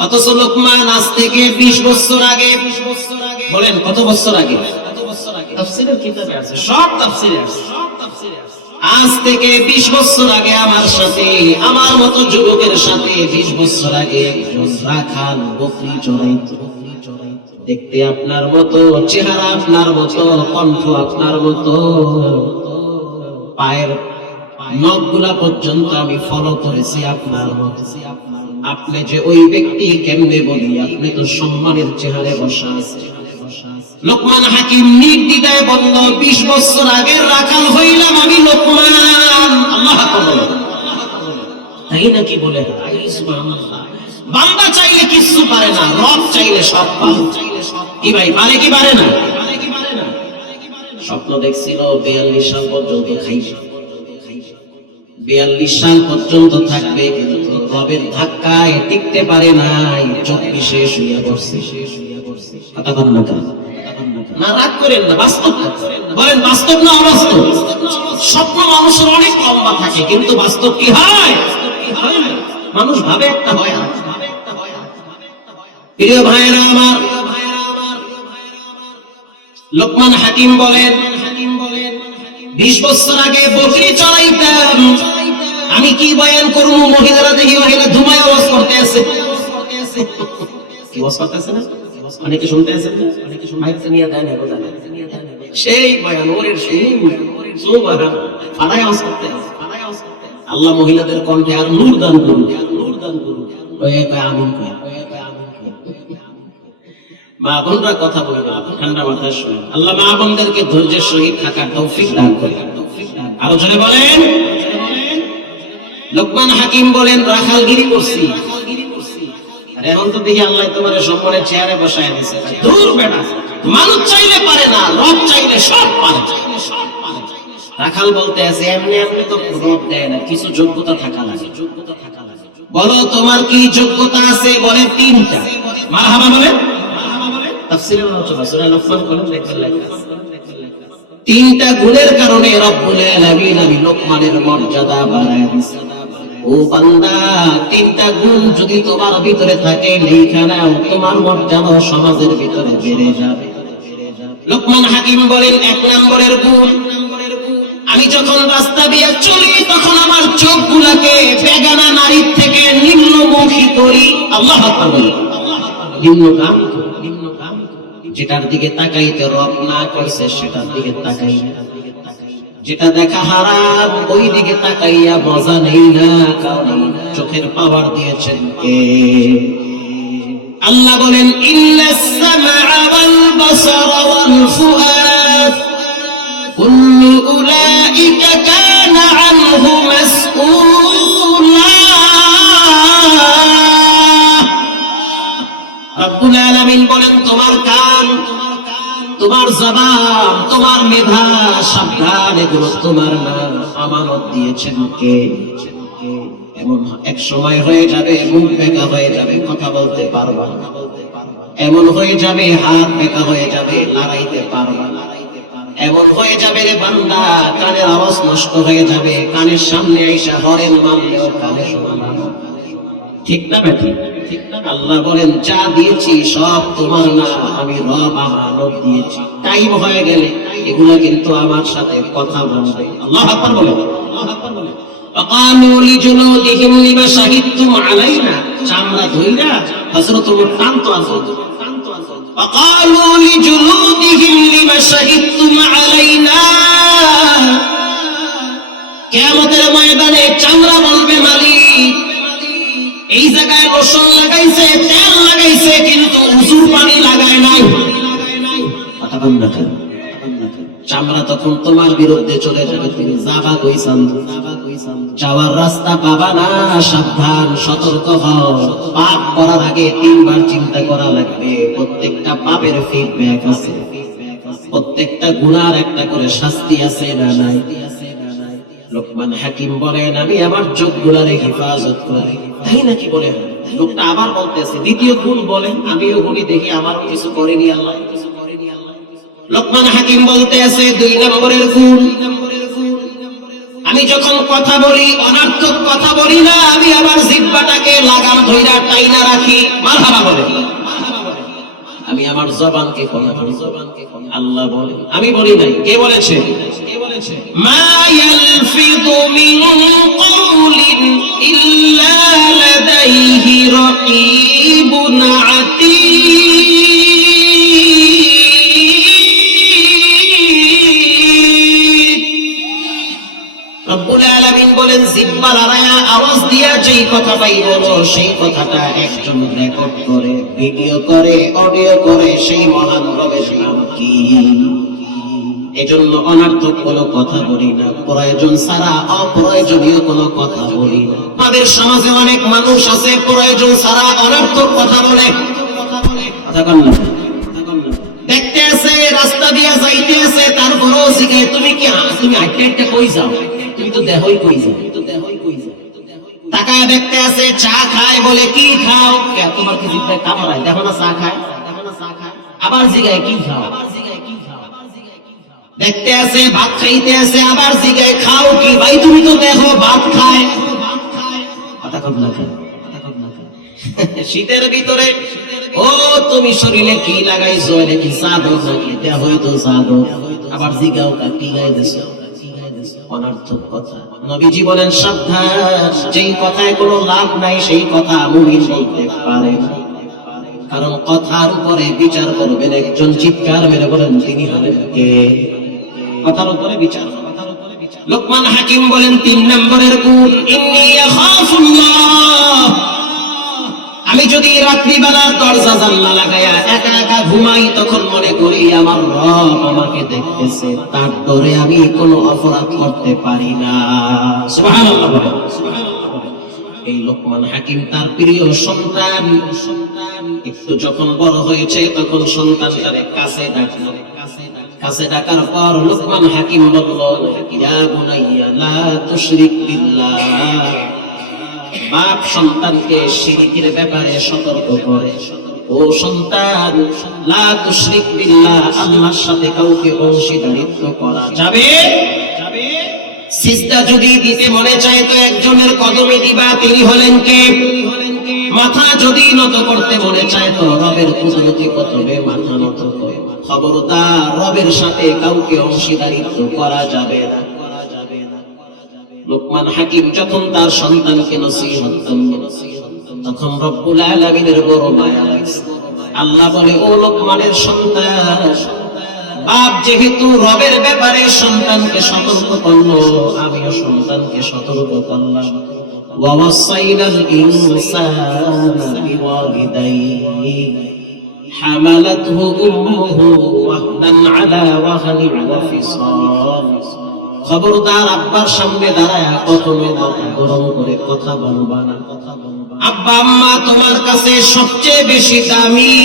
অথচ লুকমান আজ থেকে 20 বছর আগে, বলেন কত বছর আগে? তাফসীরের কিতাবে আছে, সব তাফসীরে আছে। আজ থেকে 20 বছর আগে আমার সাথে, আমার মতো যুবকের সাথে 20 বছর আগে একজন রাখাল বকরি চড়াইতো। দেখতে আপনার মতো, চেহারা আপনার মতো, কণ্ঠ আপনার মতো, পায়ের নখগুলা পর্যন্ত আমি ফলো করেছি আপনার মতো। আপনি যে ওই ব্যক্তি কেমনে বলি, আপনি তো সম্মানের চেহারে বসা আছে। লুকমান হাকিম নির্দ্বিধায় বলল, 20 বছর আগের রাখাল হইলাম আমি লুকমান। আল্লাহ আকবার, তাই নাকি? বলে সুবহানাল্লাহ। বান্দা চাইলে কিছু পারে না, রব চাইলে সব পারে। কি ভাই, পারে কি পারে না? স্বপ্ন দেখছিল 42 সাল পর্যন্ত খাইবে, 42 সাল পর্যন্ত থাকবে, কিন্তু রবের ধাক্কায় টিকতে পারে নাই, 24 শুয়ে পড়ছে। কথা বল না, না রাগ করেন না, বাস্তব বলেন, বাস্তব না অবাস্তব? স্বপ্ন মানুষের অনেক লম্বা থাকে, কিন্তু বাস্তব কি হয়? মানুষ ভাবে একটা হয়। প্রিয় ভাইরা আমার, লুকমান হাকিম বলেন, 20 বছর আগে বকরি চড়াইতাম, আমি কি বয়ান করব? মহিলারা দেখি মহিলা ধুমায় আওয়াজ করতে আছে। কি আওয়াজ করতে আছে না? অনেকে শুনতে আছে, অনেকে মাইক নিয়ে দেয় না, কথা সেই বয়ান ওরের সেই সুবহানাল্লাহ, ফাড়ায় আওয়াজ করতে আছে। আল্লাহ মহিলাদের কণ্ঠে আর নূর দান করুন, নূর দান করুন। ওই আমিন কয়, মা বোনরা কথা বলবে, ঠান্ডা মাথায় শুনে। আল্লাহ মা বোনদেরকে ধৈর্যের সহিত থাকার তৌফিক দান করে। আরো জোরে বলেন। লুকমান হাকিম বলেন, রাখালগিরি করছি, আর এখন তো দেখি আল্লাহ তোমার সম্মানের চেয়ারে বসায় দিয়েছে। দূর বেটা, মানুষ চাইলে পারে না, রব চাইলে সব পারে। রাখাল বলতে আছে, এমনি এমনি তো রব দেয় না, কিছু যোগ্যতা থাকা লাগে। বলো তোমার কি যোগ্যতা আছে? বলে 3টা। মারহাবা বলে। তাফসীরের আলোচনা সূরা লুকমান কোন লেখা লেখা তিনটা গুণের কারণে রব্বুল আলামিন আমি লোকমানের মর্যাদা বাড়ায় দিয়েছি। ও বান্দা, তিনটা গুণ যদি তোমার ভিতরে থাকে, লেখা নাও, তোমার মর্যাদা সমাজের ভিতরে বেড়ে যাবে। লোকমান হাকিম বলেন, এক নম্বরের গুণ, আমি যখন রাস্তা দিয়ে চলি তখন আমার চোখগুলোকে বেগানা নারীর থেকে নিম্নমুখী করি। আল্লাহু আকবার বলেন, নিম্নগাম, যেটার দিকে তাকাইতে রব না করছে সেটার দিকে তাকাই, যেটা দেখা হারাম ওই দিকে তাকাইয়া মজা নেই না, কারণ চোখের পাওয়ার দিয়েছেন কে? আল্লাহ বলেন, ইন্নাস সামআ ওয়াল বাসারা ওয়াল ফুআদ কুল্লু উলাইকা কানা আনহু মাসউলা। রব্বুল আলামিন বলেন, তোমার কান, তোমার জবান, তোমার মেধা, সাবধান, এগুলো তোমার না, আমানত দিয়েছেন কে? এমন এক সময় হয়ে যাবে মুখ বেঁকা হয়ে যাবে, কথা বলতে পারবা না। এমন হয়ে যাবে হাত বেঁকা হয়ে যাবে, লড়াইতে পারবা না। এমন হয়ে যাবে রে বান্দা, কানের আওয়াজ নষ্ট হয়ে যাবে, কানের সামনে আইসা হরেন মানলেও কানে শোনা। ঠিক না বেঠি? আল্লাহ বলেন, যা দিয়েছি সব তোমার না, আমি রব আমানত দিয়েছি। টাইম হয়ে গেলে এগুলো কিন্তু আমার সাথে কথা বলবে। আল্লাহু আকবার বলেন, আল্লাহু আকবার বলেন। وقالوا لجلودهم لما شهدتم علينا, চামড়া ধইরা হযরত ওমর টানতো আছে। وقالوا لجلودهم لما شهدتم علينا, কিয়ামতের ময়দানে চামড়া বলবে, মালিক এই জায়গায় লোশন লাগাইছে, তেল লাগাইছে, কিন্তু উজুর পানি লাগায় নাই। কথা বল না কেন? চামড়া তখন তোমার বিরুদ্ধে চলে যাবে, তুমি যাবা কইছান, যাওয়ার রাস্তা পাবা না। সাবধান, সতর্ক হও, পাপ করার আগে তিনবার চিন্তা করা লাগবে। প্রত্যেকটা পাপের ফিডব্যাক আছে, প্রত্যেকটা গুনার একটা করে শাস্তি আছে না নাই? লোকমান হাকিম বলেন, আমি আমার চোখগুলার হেফাজত করি। তাই নাকি বলে লোকটা আবার বলতেছে, দ্বিতীয় গুণ বলেন, আমিও গুণী দেখি, আমার কিছু করেনি আল্লাহ। লোকমান হাকিম বলতে আছে, দুই নম্বরের গুণ, আমি যখন কথা বলি অনার্থক কথা বলি না, আমি আমার জিহ্বাটাকে লাগাম ধইরা টাইনা রাখি। মারহাবা বলে, আমি আমার জবানকে কন্ট্রোল করি। আল্লাহ বলেন, আমি বলি নাই। কে বলেছে? মা ইয়ালফিযু মিন কওলিন ইল্লা লাদাইহি রাকীবুন আতীদ। রব্বুল আলামিন বলেন, জিহ্বা লড়াইয়া আওয়াজ দিয়া যেই কথাটাই বলো, সেই কথাটা একজন রেকর্ড করে, ভিডিও করে, অডিও করে, সেই মহান রবের নাম কি? এজন্য অনার্থক কোনো কথা বলি না, প্রয়োজন ছাড়া অপ্রয়োজনীয় কোনো কথা বলি না। আমাদের সমাজে অনেক মানুষ আছে প্রয়োজন ছাড়া অনার্থক কথা বলে। দেখতে আছে, রাস্তা দিয়ে যাইতে আছে, তারপরও শিখে তুমি কি, তুমি আটটা আটটা কই যাও, তুমি তো দেহই কই যাও, তাকায় দেখতে আছে, চা খায়, বলে কি খাও, তোমার কি জিভে কামড়ায়, দেখো না চা খায়, আবার জিগায় কি খাও। দেখতে আছে, ভাত খাইতে আছে, আবার জিগায় খাও কি, ভাই তুমি তো দেখো ভাত খায়। শীতের ভিতরে ও তুমি শরীরে কি লাগাইছো, এটা কি চাদর নাকি, দেহ হয়তো চাদর, আবার জিগাও কি গাইতেছো, অনার্থক কথা। নবীজি বলেন, সাবধান, যেই কথায় কোনো লাভ নাই সেই কথা মুমিন বলতে পারে না, কারণ কথার উপরে বিচার করবেন একজন। চিৎকার মেরে বলেন, তিনি হলেন কে? কথার উপরে বিচার। লোকমান হাকিম বলেন, তিন নম্বরের গুণ, ইন্নী আখাফুল্লাহ, আমি যদি রাত্রিবেলা দরজা জানলা লাগায়া একা একা ঘুমাই, তখন মনে করি আমার রব আমাকে দেখতেছে, তার ডরে আমি কোনো অপরাধ করতে পারি না। সুবহানাল্লাহ বলেন। এই লোকমান হাকিম তার প্রিয় সন্তান একটু যখন বড় হয়েছে, তখন সন্তানটারে কাছে ডাকলো। কাছে ডাকার পর লোকমান হাকিম বলল, ইয়া বুনাইয়া লা তুশরিক বিল্লাহ। বাপ সন্তানকে শিরকের ব্যাপারে সতর্ক করে, ও ও সন্তান, লা তুশরিক বিল্লাহ, আল্লাহর সাথে কাউকে অংশীদারিত্ব করা যাবে। সিজদা যদি দিতে মনে চায় তো একজনের কদমে দিবা, তিনি হলেন কে? মাথা যদি নত করতে মনে চায় তো রবের কুদরতি কদমে মাথা নত করে। খবরদার, রবের সাথে কাউকে অংশীদারিত্ব করা যাবে না। লোকমান হাকিম যখন তার সন্তানকে নসিহত করলেন তখন রব্বুল আলামিনের বড় মায়া লাগছে। আল্লাহ বলে, ও লোকমানের সন্তান, বাপ যেহেতু রবের ব্যাপারে সন্তানকে সতর্ক করলো, আমিও সন্তানকে সতর্ক করলাম। ওয়াসাইনাল ইনসানা বিওয়ালিদাইহি হামালাতহু উম্মুহু ওয়াহনান আলা ওয়াহনিন ওয়া ফিসাল। খবরদার, আব্বার সামনে দাঁড়ায় কখনো মাথা গরম করে কথা বলবা না। আব্বা আম্মা তোমার কাছে সবচেয়ে বেশি দামি।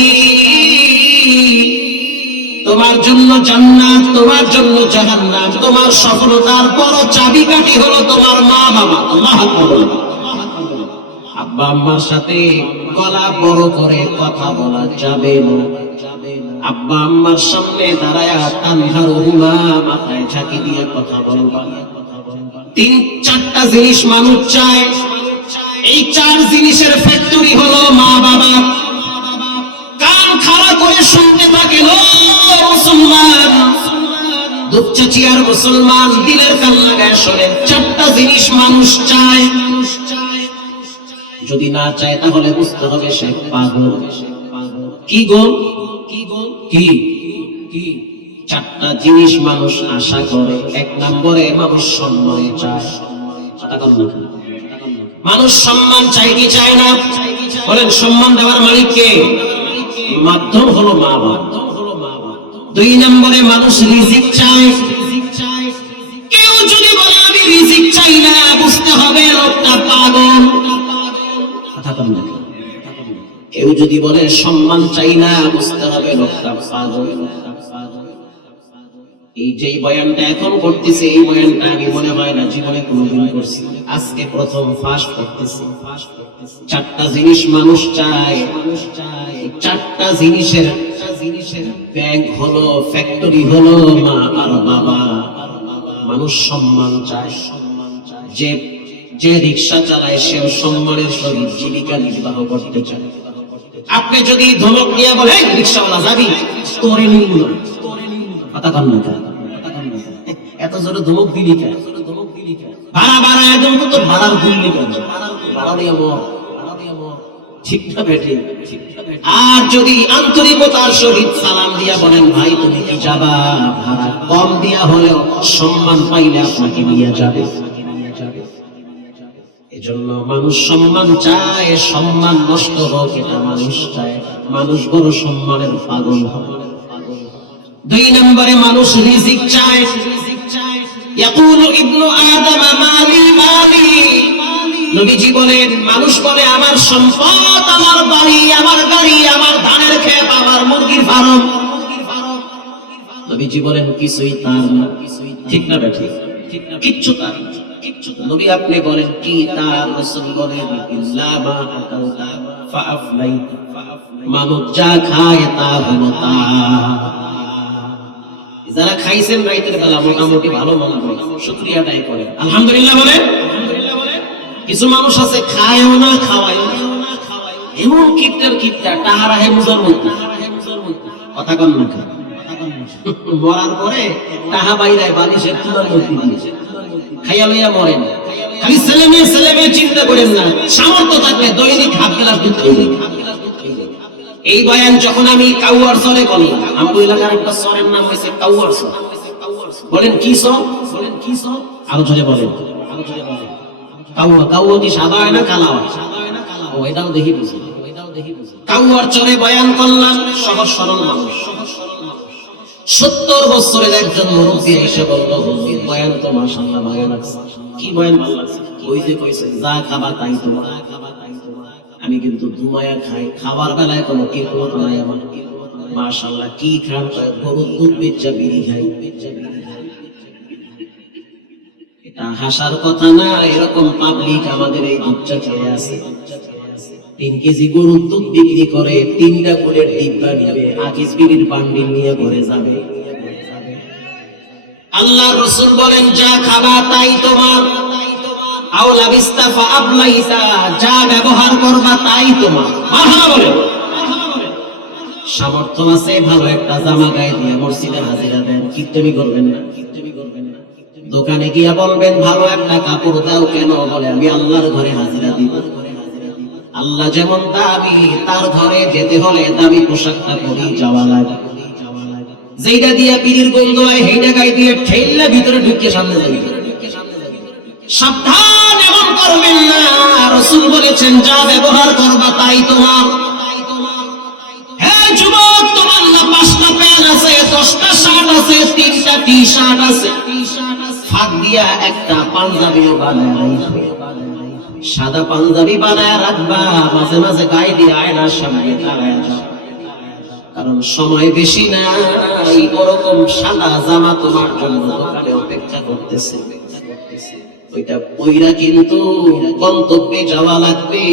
তোমার জন্য জান্নাত, তোমার জন্য জাহান্নাম, তোমার সফলতার বড় চাবিকাঠি হলো তোমার মা বাবা। আল্লাহু আকবার। আব্বা আম্মার সাথে গলা বড় করে কথা বলা যাবে না। আব্বা আম্মার সামনে দাঁড়ায়া তানহারুহুমা, মাথায় ঝাঁকি দিয়ে কথা বলবা। তিন চারটা জিনিস মানুষ চায়, এই চার জিনিসের ফ্যাক্টরি হলো মা বাবা। কান খাড়া করে শুনতে থাকেন ও মুসলমান, দুপচাচিয়ার মুসলমান, দিলের কান লাগায় শোনেন। চারটা জিনিস মানুষ চায়, যদি না চায় তাহলে বুঝতে হবে সে পাগল। কি গো? কি চারটা জিনিস মানুষ আশা করে। এক নম্বরে মানুষ সম্মান চায়। মানুষ সম্মান চাই কি চায় না? বলেন, সম্মান দেওয়ার মালিক কে? মাধ্যম হলো মা বাবা। দুই নম্বরে মানুষ রিজিক চায়। কেউ যদি বলে আমি রিজিক চাই না, বুঝতে হবে লোকটা পাগল। কেউ যদি বলে সম্মান চাই না, বুঝতে হবে লোকটা পাগল। এই যে বয়ানটা এখন করতেছি, এই বয়ানটা আমি মনে হয় না জীবনে কোনোদিন করছি, আজকে প্রথম ফার্স্ট করতেছি। চারটা জিনিস মানুষ চায়, চারটা জিনিসের ব্যাংক হলো, ফ্যাক্টরি হলো মা আর বাবা। মানুষ সম্মান চায়। যে রিক্সা চালায় সেও সম্মানের সহিত জীবিকা নির্বাহ করতে চায়। আপনি যদি ধমক দিয়ে বলেন রিক্সাওয়ালা যাবি, তোরে নিব না, কথা কম না, এত জোরে ধমক দিলি কেন? ভাড়া ভাড়া একদম তো ভাড়ার গুলি কেন? ভাড়া দিয়ে মর, ঠিক না বেঠি? আর যদি আন্তরিকতার সহিত সালাম দিয়া বলেন ভাই তুমি কি যাবা, ভাড়া কম দিয়া হলেও সম্মান পাইলে আপনাকে নিয়ে যাবে। এজন্য মানুষ সম্মান চায়, সম্মান নষ্ট হোক এটা মানুষ চায়। মানুষ বড় সম্মানের পাগল হয়। দুই নম্বরে মানুষ রিজিক চায়। ইয়াকুলু ইবনু আদম মালি মালি, নবীজি বলেন মানুষ বলে আমার সম্পদ, আমার বাড়ি, আমার গাড়ি, আমার ধানের ক্ষেত, আমার মুরগির ফার্ম। নবীজি বলেন কিছুই তার না। ঠিক না বেঠি? কিচ্ছু তার না। নবী আপনি বলেন কি তার? রাসূল বলেন ইল্লা মা আকালতা ফাআফলাইতা, মানুষ যা খায় তা হলো তার। যারা খাইছেন রাইতের বেলা মোটামুটি ভালো মনে হয়, শুকরিয়াটাই করে আলহামদুলিল্লাহ বলেন। কিছু মানুষ আছে খায়ও না খাওয়ায়ও না, এমন কিপটার টাহারা হে মুজার মধ্যে, কথা কন না, মরার পরে টাহা বাইরায় বালিশের তুলার মধ্যে দিয়েছে, খাইয়া লইয়া মরেন। খালি ছেলে মেয়ে চিন্তা করেন না, সামর্থ্য থাকলে দৈনিক হাত গেলাস দুধ খাইবেন। এই বয়ান যখন আমি কাউয়ার চরে করলাম, আমগো এলাকার একটা চরের নাম হয়েছে কাউয়ার চর। বলেন কি চর? আরো জোরে বলেন। কাউয়া কি সাদা হয় না কালা হয়? ও এটাও দেখি বুঝি। কাউয়ার চরে বয়ান করলাম, সহজ সরল মানুষ। 70 বছরের একজন মুরব্বী এসে বলল হুজুর বয়ান তো মাশাআল্লাহ ভালো লাগছে। কি বয়ান ভালো লাগছে? ওই যে কইছে যা খাবা তাই তোমার। আমি কিন্তু দুমায়া খাই, খাবার বেলায় কোনো কিফলত নাই আমার। মাশাআল্লাহ কি খান? গরুর দুধ বেচা বিড়ি খাই। এটা হাসার কথা না, এরকম পাবলিক আমাদের এই দুধটা খেয়ে আছে। 3 কেজি গরুর দুধ বিক্রি করে 3টা গুড়ের ডিব্বা নিবে, আকিস বিড়ির বান্ডিল নিয়ে ঘরে যাবে। আল্লাহ রাসূল বলেন, যা খাবা তাই তোমার, আও লাবিস্তা ফা আবলাইতা, যা ব্যবহার করবা তাই তোমার। মারহাবা বলেন। সামর্থ্য আছে ভালো একটা জামা গায়ে দিয়ে মসজিদে হাজিরা দেন, কিপটেমি করবেন না। দোকানে গিয়া বলবেন ভালো একটা কাপড় দাও, কেন? বলে আমি আল্লাহর ঘরে হাজিরা দিব। আল্লাহ যেমন দামি, তার ঘরে যেতে হলে দামি পোশাকটা পরেই যাওয়া লাগে। যেটা দিয়া বিড়ির গন্ধ হয় সেইটা গায়ে দিয়ে ঠেললে ভিতরে ঢুকে সামনে যাবে। সাবধান, এমন করবেন না। রাসূল বলেছেন, যা ব্যবহার করবা তাই তোমার। হে যুবক, তোমার না 5টা প্যান্ট আছে, 10টা শার্ট আছে, 3টা টি-শার্ট আছে, ফাঁক দিয়া একটা পাঞ্জাবিও বানায় রাখবে। সাদা পাঞ্জাবি বানায় রাখবা, মাঝে মাঝে গায়ে দিয়ে আয়নার সামনে দাঁড়ায় যাও, কারণ সময় বেশি নাই। ওরকম সাদা জামা তোমার জন্য দোকানে অপেক্ষা করতেছে। ওইটা পইরা কিন্তু গন্তব্যে যাওয়া লাগবে।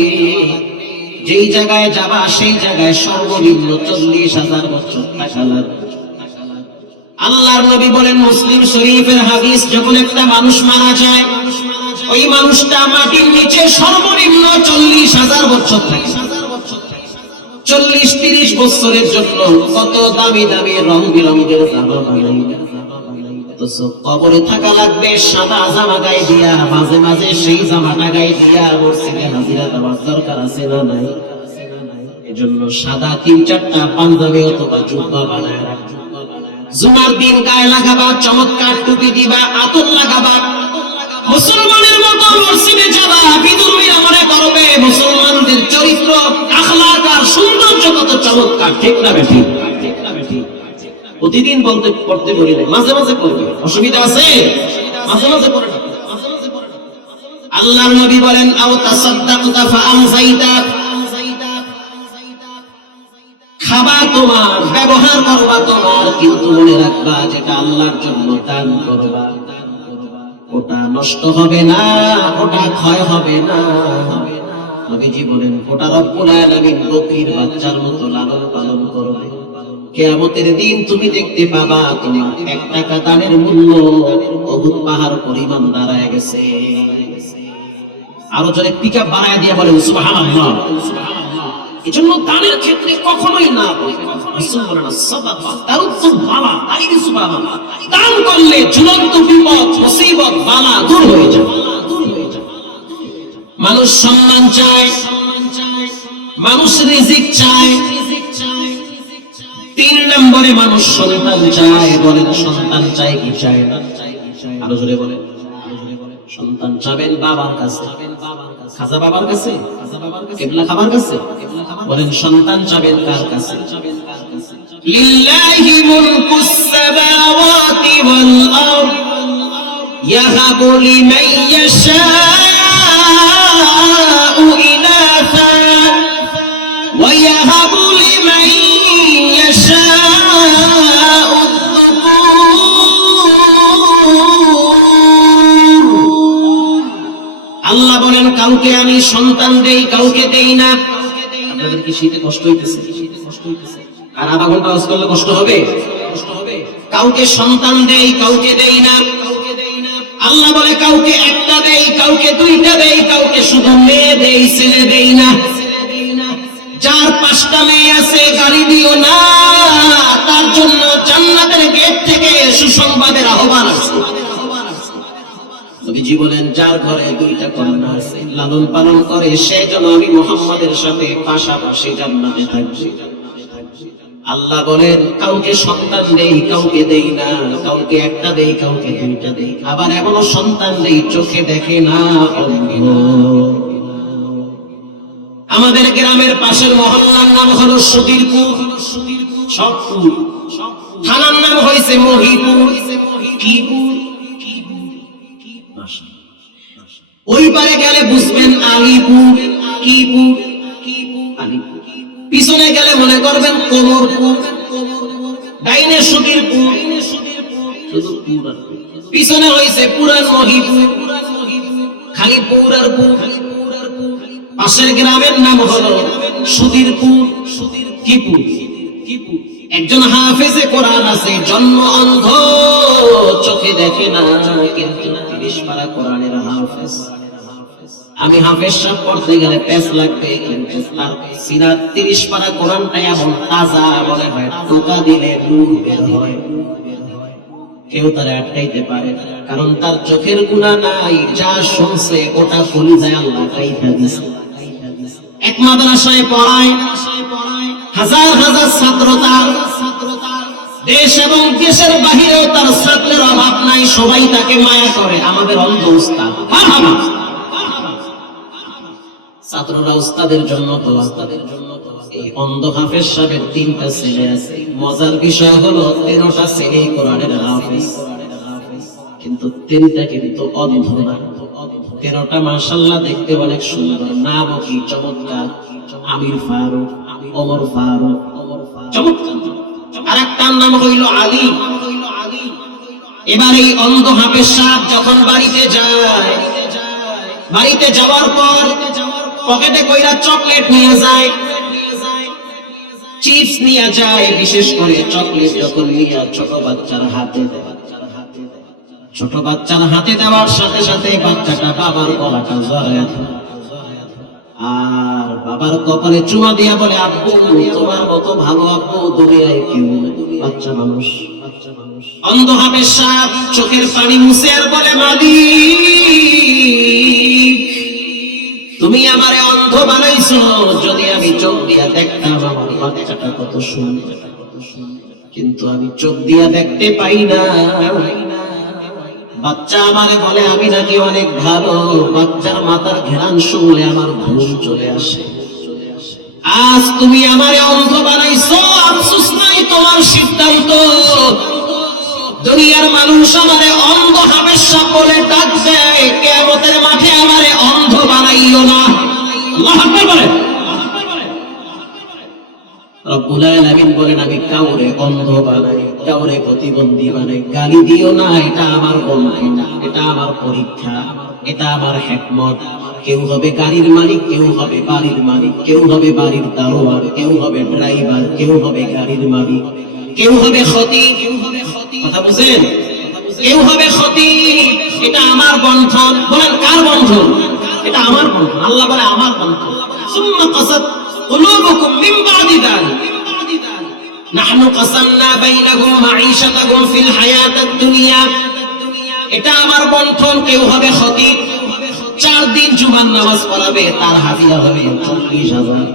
যেই জায়গায় যাবা সেই জায়গায় সর্বনিম্ন 40,000 বছর থাকা লাগবে। আল্লাহর নবী বলেন, মুসলিম শরীফের হাদিস, যখন একটা মানুষ মারা যায়, ওই মানুষটা মাটির নিচে সর্বনিম্ন 40,000 বছর থাকে। 40-30 বছরের জন্য কত দামি দামি রং বিরঙের জামা বানাই, অথচ কবরে থাকা লাগবে সাদা জামা গায়ে দিয়া, মাঝে মাঝে সেই জামাটা গায়ে দিয়া মসজিদে হাজিরা দেওয়ার দরকার আছে না নাই? এজন্য সাদা 3-4টা পাঞ্জাবি অথবা জুব্বা বানায় রাখবে। জুমার দিন গায়ে লাগাবা, চমৎকার টুপি দিবা, আতর লাগাবা। মুসলমানের মতো মসজিদে যাবা, বিদুরীরা মনে করবে মুসলমানদের চরিত্র, আখলাক আর সৌন্দর্য কত চমৎকার। ঠিক না বেঠি? প্রতিদিন বলতে পড়তে বলি না, মাঝে মাঝে পড়বে, অসুবিধা আছে? মাঝে মাঝে পড়ে না। আল্লাহর নবী বলেন, আও তাসাদদাকতা ফাআমসাইতা, খাবা তোমার, ব্যবহার করবা তোমার, কিন্তু মনে রাখবা যেটা আল্লাহর জন্য দান করবা ওটা নষ্ট হবে না, ওটা ক্ষয় হবে না। নবীজি বলেন, ওটা রব্বুল আলামিন বকরির বাচ্চার মতো লালন পালন করবে। কিয়ামতের দিন তুমি দেখতে পাবা তোমার 1 টাকা দানের মূল্য উহুদ পাহাড় পরিমাণ দাঁড়ায় গেছে। আরো জোরে পিকআপ বাড়ায় দিয়ে বলেন সুবহানাল্লাহ। এজন্য দানের ক্ষেত্রে কখনোই না দান করলে ঝুলন্ত বিপদ, মুসিবত, বালা দূর হয়ে যায়। মানুষ সম্মান চায়, মানুষ রিজিক চায়, 3 নম্বরে মানুষ সন্তান চায়। বলেন সন্তান চায় কি চায় না? আরো জোরে বলেন। সন্তান চাবেন বাবার কাছে, খাজা বাবার কাছে, কিবলা খাবার কাছে। বলেন সন্তান চাবেন কার কাছে? লিল্লাহি মুলকুস সামাওয়াতি ওয়াল আরদ ইয়াহাবু লিমান ইয়াশাউ ইনাসা ওয়া ইয়াহাবু লিমান ইয়াশাউ আল্লাহ বলেন, কাউকে আমি সন্তান দেই, কাউকে দেই না। আপনাদের কি শীতে কষ্ট হইতেছে? আর আধা ঘন্টা ওয়াজ করলে কষ্ট হবে? কাউকে সন্তান দেই, কাউকে দেই না। আল্লাহ বলে, কাউকে 1টা দেই, কাউকে 2টা দেই, কাউকে শুধু মেয়ে দেই, ছেলে দেই না। যার 5টা মেয়ে আছে গালি দিও না, তার জন্য জান্নাতের গেট থেকে সুসংবাদের আহ্বান আছে। নবীজি বলেন, যার ঘরে 2টা কন্যা আছে, লালন পালন করে, সে যেন আমি মুহাম্মাদের সাথে পাশাপাশি জান্নাতে থাকবে। আল্লাহ বলেন, কাউকে সন্তান দেই, কাউকে দেই না। কাউকে 1টা দেই, কাউকে 2টা দেই। আবার এমনও সন্তান দেই চোখে দেখে না, অন্ধ। আমাদের গ্রামের পাশের মহল্লার নাম হলো সুধীরপুর, সবপুর। থানার নাম হয়েছে মহিপুর। ওই পারে গেলে বুঝবেন আলিপুর। কিপুর? আলিপুর। পিছনে গেলে মনে করবেন কোমরপুর। ডাইনে সুধীরপুর, শুধু পুর। পিছনে হয়েছে পুরান মহিপুর, খালি পুর আর পুর। পাশের গ্রামের নাম হলো সুধীরপুর। কিপুর। একজন হাফেজে কোরআন আছে, জন্ম অন্ধ, চোখে দেখে না, কিন্তু 30 পারা কোরআনের হাফেজ। আমি হাফেজ সাহেব পড়তে গেলে পেস লাগবে, কিন্তু তার সিনার 30 পারা কোরআনটা এমন তাজা, বলে হয় টোকা দিলে নূর বের হয়। কেউ তারা আটকাইতে পারে না, কারণ তার চোখের গুনাহ নাই, যা শুনছে ওটা কলিজায় আল্লাহ কাইটা দিয়েছে। এক মাদ্রাসায় পড়ায়, হাজার হাজার ছাত্র তার, দেশ এবং দেশের বাহিরেও তার ছাত্রের অভাব নাই, সবাই তাকে মায়া করে। আমাদের অন্ধ উস্তাদ, ছাত্ররা উস্তাদের জন্য তো, এই অন্ধ হাফেজ সাহেবের 3টা ছেলে আছে। মজার বিষয় হলো 13টা ছেলে কোরআনের হাফেজ, কিন্তু 3টা কিন্তু অন্ধ না। 13টা মাশাআল্লাহ দেখতে অনেক সুন্দর, নাম কি চমৎকার, আমির ফারুক, ওমর ফারুক, চমৎকার। আর একটার নাম হইল আলী। এবার এই অন্ধ হাফেজ সাহেব যখন বাড়িতে যায়, বাড়িতে যাওয়ার পর পকেটে কইরা চকলেট নিয়ে যায়, চিপস নিয়ে যায়, বিশেষ করে চকলেট যখন নিয়ে ছোট বাচ্চার হাতে দেয়, ছোট বাচ্চার হাতে দেওয়ার সাথে সাথে বাচ্চাটা বাবার গলাটা জড়ায় ধরে, আর বাবার কপালে চুমা দিয়া বলে, আব্বু তোমার মতো ভালো আব্বু দুনিয়ায় কেউ নেই। বাচ্চা মানুষ। অন্ধ হাফেজ সাহেব চোখের পানি মুছে আর বলে, মালিক তুমি আমারে অন্ধ বানাইছো, যদি আমি চোখ দিয়া দেখতাম আমার বাচ্চাটা কত সুন্দর, কিন্তু আমি চোখ দিয়া দেখতে পাই না। বাচ্চা আমারে বলে আমি নাকি অনেক ভালো, বাচ্চার মাথার ঘেরান শুনলে আমার ঘুম চলে আসে। আজ তুমি আমারে অন্ধ বানাইছো, আফসোস নাই তোমার সিদ্ধান্ত। দুনিয়ার মানুষ আমারে অন্ধ হাফেজ সাহেব বলে ডাক দেয়, কিয়ামতের মাঠে আমারে অন্ধ বানাইও না। আল্লাহু আকবার বলেন। রব্বুল আলামিন বলেন, আমি কাউরে অন্ধ বানাই, কাউরে প্রতিবন্ধী বানাই, গালি দিও না, এটা আমার বন্ধন, এটা আমার পরীক্ষা, এটা আমার হিকমত। কেউ হবে গাড়ির মালিক, কেউ হবে বাড়ির মালিক, কেউ হবে বাড়ির দারোয়ান, কেউ হবে ড্রাইভার, কেউ হবে গাড়ির মালিক, কেউ হবে খতিব, কথা বুঝেন, কেউ হবে খতিব। এটা আমার বন্ধন। বলেন কার বন্ধন? এটা আমার বন্ধন। আল্লাহ বলে আমার বন্ধন। সুম্মা কাসাত কুলুবুকুম মিন বাদি যালিক নাহনু কাসামনা বাইনাকুম মাঈশাতাকুম ফিল হায়াতিদ দুনিয়া। এটা আমার বন্ধন। কেউ হবে খতিব, 4 দিন জুমার নামাজ পড়াবে, তার হাদিয়া হবে 40,000।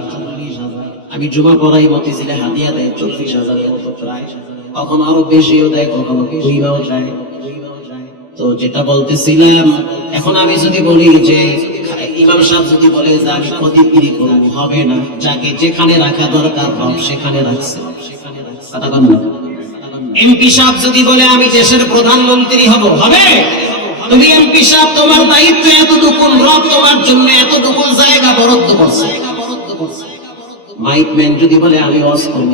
আমি জুমা পড়াই মতিঝিলে হাদিয়া দেয় 40,000 মতো প্রায়, কখনো আরো বেশিও দেয়, কখনো কইরাও যায়। তো যেটা বলতেছিলাম, এখন আমি যদি বলি যে ইমাম সাহেব যদি বলে যে আমি খতিবগিরি করব, হবে না। যাকে যেখানে রাখা দরকার সব সেখানে রাখছে, কথা বল না। এমপি সাহেব যদি বলে আমি দেশের প্রধানমন্ত্রী হব, হবে? তুমি এমপি সাহেব, তোমার দায়িত্ব এতটুকু, রব তোমার জন্য এতটুকু জায়গা বরাদ্দ করছে। মাইকম্যান যদি বলে আমি ওয়াজ করব,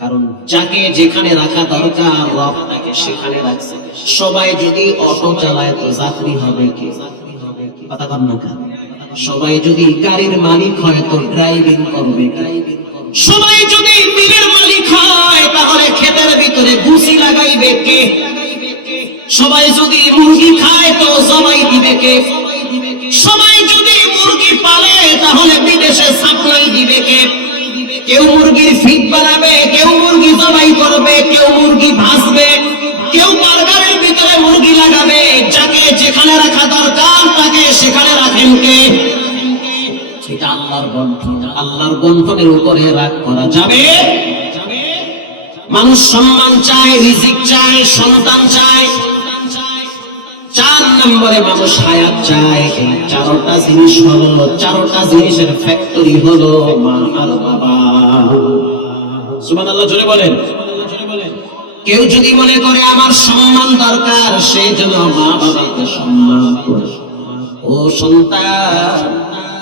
কারণ যাকে যেখানে রাখা দরকার রব তাকে সেখানে রাখছে। সবাই যদি অটো চালায় তো যাত্রী হবে কে? কথা বল না। সবাই যদি গাড়ির মালিক হয় তো ড্রাইভিং করবে কে? সবাই যদি মিলের মালিক হয় তাহলে ক্ষেতের ভিতরে গুছি লাগাইবে কে? সবাই যদি মুরগি খায় তো জবাই দিবে কে? সবাই যদি মুরগি পালে তাহলে বিদেশে সাপ্লাই দিবে কে? কেউ মুরগির ফিট বানাবে, কেউ মুরগি জবাই করবে, কেউ মুরগি ভাজবে, কেউ বার্গারের ভিতরে মুরগি লাগাবে। যাকে যেখানে রাখা দরকার তাকে সেখানে রাখেন কে? এটা আল্লাহর বন্ধন। আল্লাহর বন্ধনের উপরে রাগ করা যাবে? মানুষ সম্মান চায়, রিজিক চায়, সন্তান চায়। 4 নম্বরে মানুষ হায়াত চায়। এই 4টা জিনিস হলো, 4টা জিনিসের ফ্যাক্টরি হলো মা আর বাবা। সুবহানাল্লাহ, জোরে বলেন। কেউ যদি মনে করে আমার সম্মান দরকার, সে যেন মা বাবাকে সম্মান করে। ও সন্তান,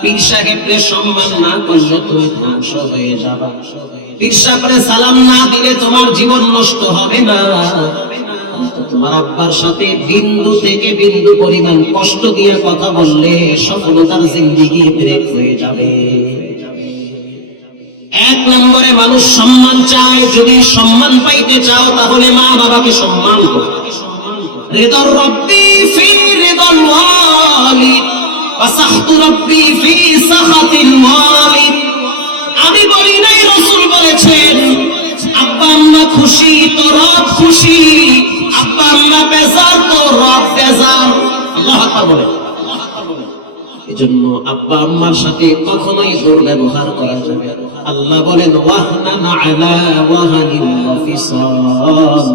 পীর সাহেবকে সম্মান না করলে তুমি ধ্বংস হয়ে যাবে। পীর সাহেবকে সালাম না দিলে তোমার জীবন নষ্ট হবে না, তোমার আব্বার সাথে বিন্দু থেকে বিন্দু পরিমাণ কষ্ট দিয়ে কথা বললে সফলতার জিন্দেগি ব্রেক হয়ে যাবে। এক নম্বরে মানুষ সম্মান চায়, যদি সম্মান পাইতে চাও তাহলে মা বাবাকে সম্মান করো। রিদার রব্বি ফি রিদাল ওয়ালিদ ওয়া সাখতু রব্বি ফি সাখাতিল ওয়ালিদ। আমি বলি নাই, রাসূল বলেছেন আব্বা আম্মা খুশি তো রব খুশি, আব্বা আম্মা বেজার তো রব বেজার। আল্লাহু আকবার বলে। এজন্য আব্বা আম্মার সাথে কখনোই দুর্ব্যবহার করা যাবে না। আল্লাহ বলেন ওয়াহনান আলা ওয়াহানিন ওয়া ফিসাল।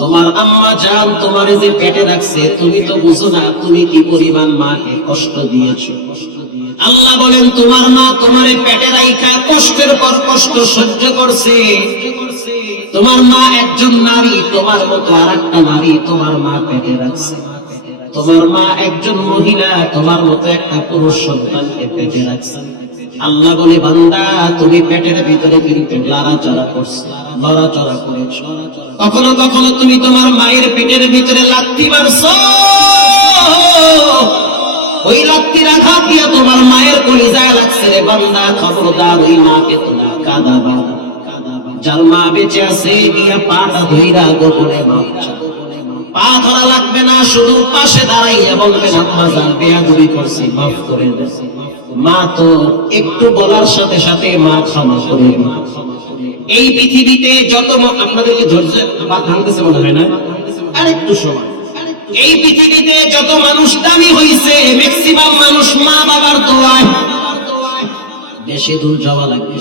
তোমার আম্মা জান তোমারে যে পেটে রাখছে তুমি তো বুঝো না তুমি কি পরিমাণ মাকে কষ্ট দিয়েছো। আল্লাহ বলেন তোমার মা তোমারে পেটে রাইখা কষ্টের পর কষ্ট সহ্য করছে। তোমার মা একজন নারী, তোমার মতো আরেকটা নারী তোমার মা পেটে রাখছে। তোমার মা একজন মহিলা, তোমার মতো একটা পুরুষ সন্তানকে পেটে রাখছে। আল্লাহ বলে বান্দা তুমি পেটের ভিতরে কিন্তু লড়াচড়া করছো, লড়াচড়া করেছো। কখনো কখনো তুমি তোমার মায়ের পেটের ভিতরে লাথি মারছো, ওই লাথির আঘাত দিয়া তোমার মায়ের কলিজায় লাগছে রে বান্দা। খবরদার ওই মাকে তুমি কাঁদাবা। যার মা বেঁচে আছে গিয়া পাটা ধইরা গোপনে মাপ চাও। পা ধরা লাগবে না, শুধু পাশে দাঁড়াইয়া বলবেন আম্মা জান বেয়াদবি করছি মাফ করে দেন। মা তো একটু বলার সাথে সাথে মা ক্ষমা করে দেন। এই পৃথিবীতে যত আপনাদেরকে ধৈর্য বা ভাঙতেছে মনে হয় না, আরেকটু সময়। এই পৃথিবীতে যত মানুষ দামি হইছে ম্যাক্সিমাম মানুষ মা বাবার দোয়ায়। বেশি দূর যাওয়া লাগবে।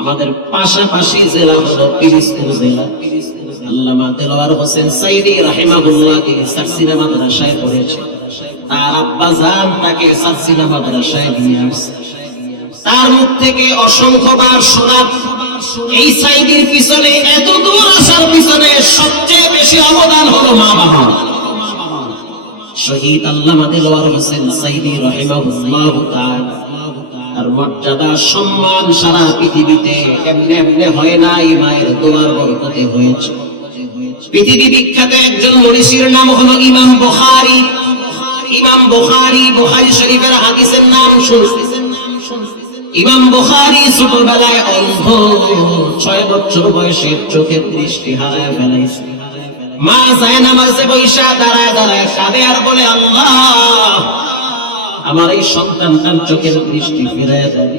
আমাদের পাশাপাশি জেলা হলো পিরিজপুর জেলা। আল্লামা দেলোয়ার হোসেন সাইদি রাহিমাহুল্লাহ তিনি সারসিনা মাদ্রাসায় পড়েছেন। তার আব্বা জান তাকে সারসিনা মাদ্রাসায় নিয়ে আসছে। তার মুখ থেকে অসংখ্যবার শোনা এই সাইদির পিছনে, এত দূর আসার পিছনে সবচেয়ে বেশি অবদান হলো মা বাবা। শহীদ আল্লামা দেলোয়ার হোসেন সাইদি রাহিমাহুল্লাহ তাআলা তার মর্যাদা সম্মান সারা পৃথিবীতে এমনি এমনি হয় নাই, মায়ের দোয়ার বরকতে হয়েছে। পৃথিবী বিখ্যাত একজন মনীষীর নাম হলো ইমাম বুখারী। ইমাম বুখারী, বুখারী শরীফের হাদিসের নাম শুনছেন? ইমাম বুখারী ছোটবেলায় অন্ধ, 6 বছর বয়সে চোখের দৃষ্টি হারায় ফেলাইছে। মা যায় নামাজে বৈশা দাঁড়ায় দাঁড়ায় কাঁদে আর বলে আল্লাহ আমার এই সন্তানটার চোখের দৃষ্টি ফিরাইয়া দেয়।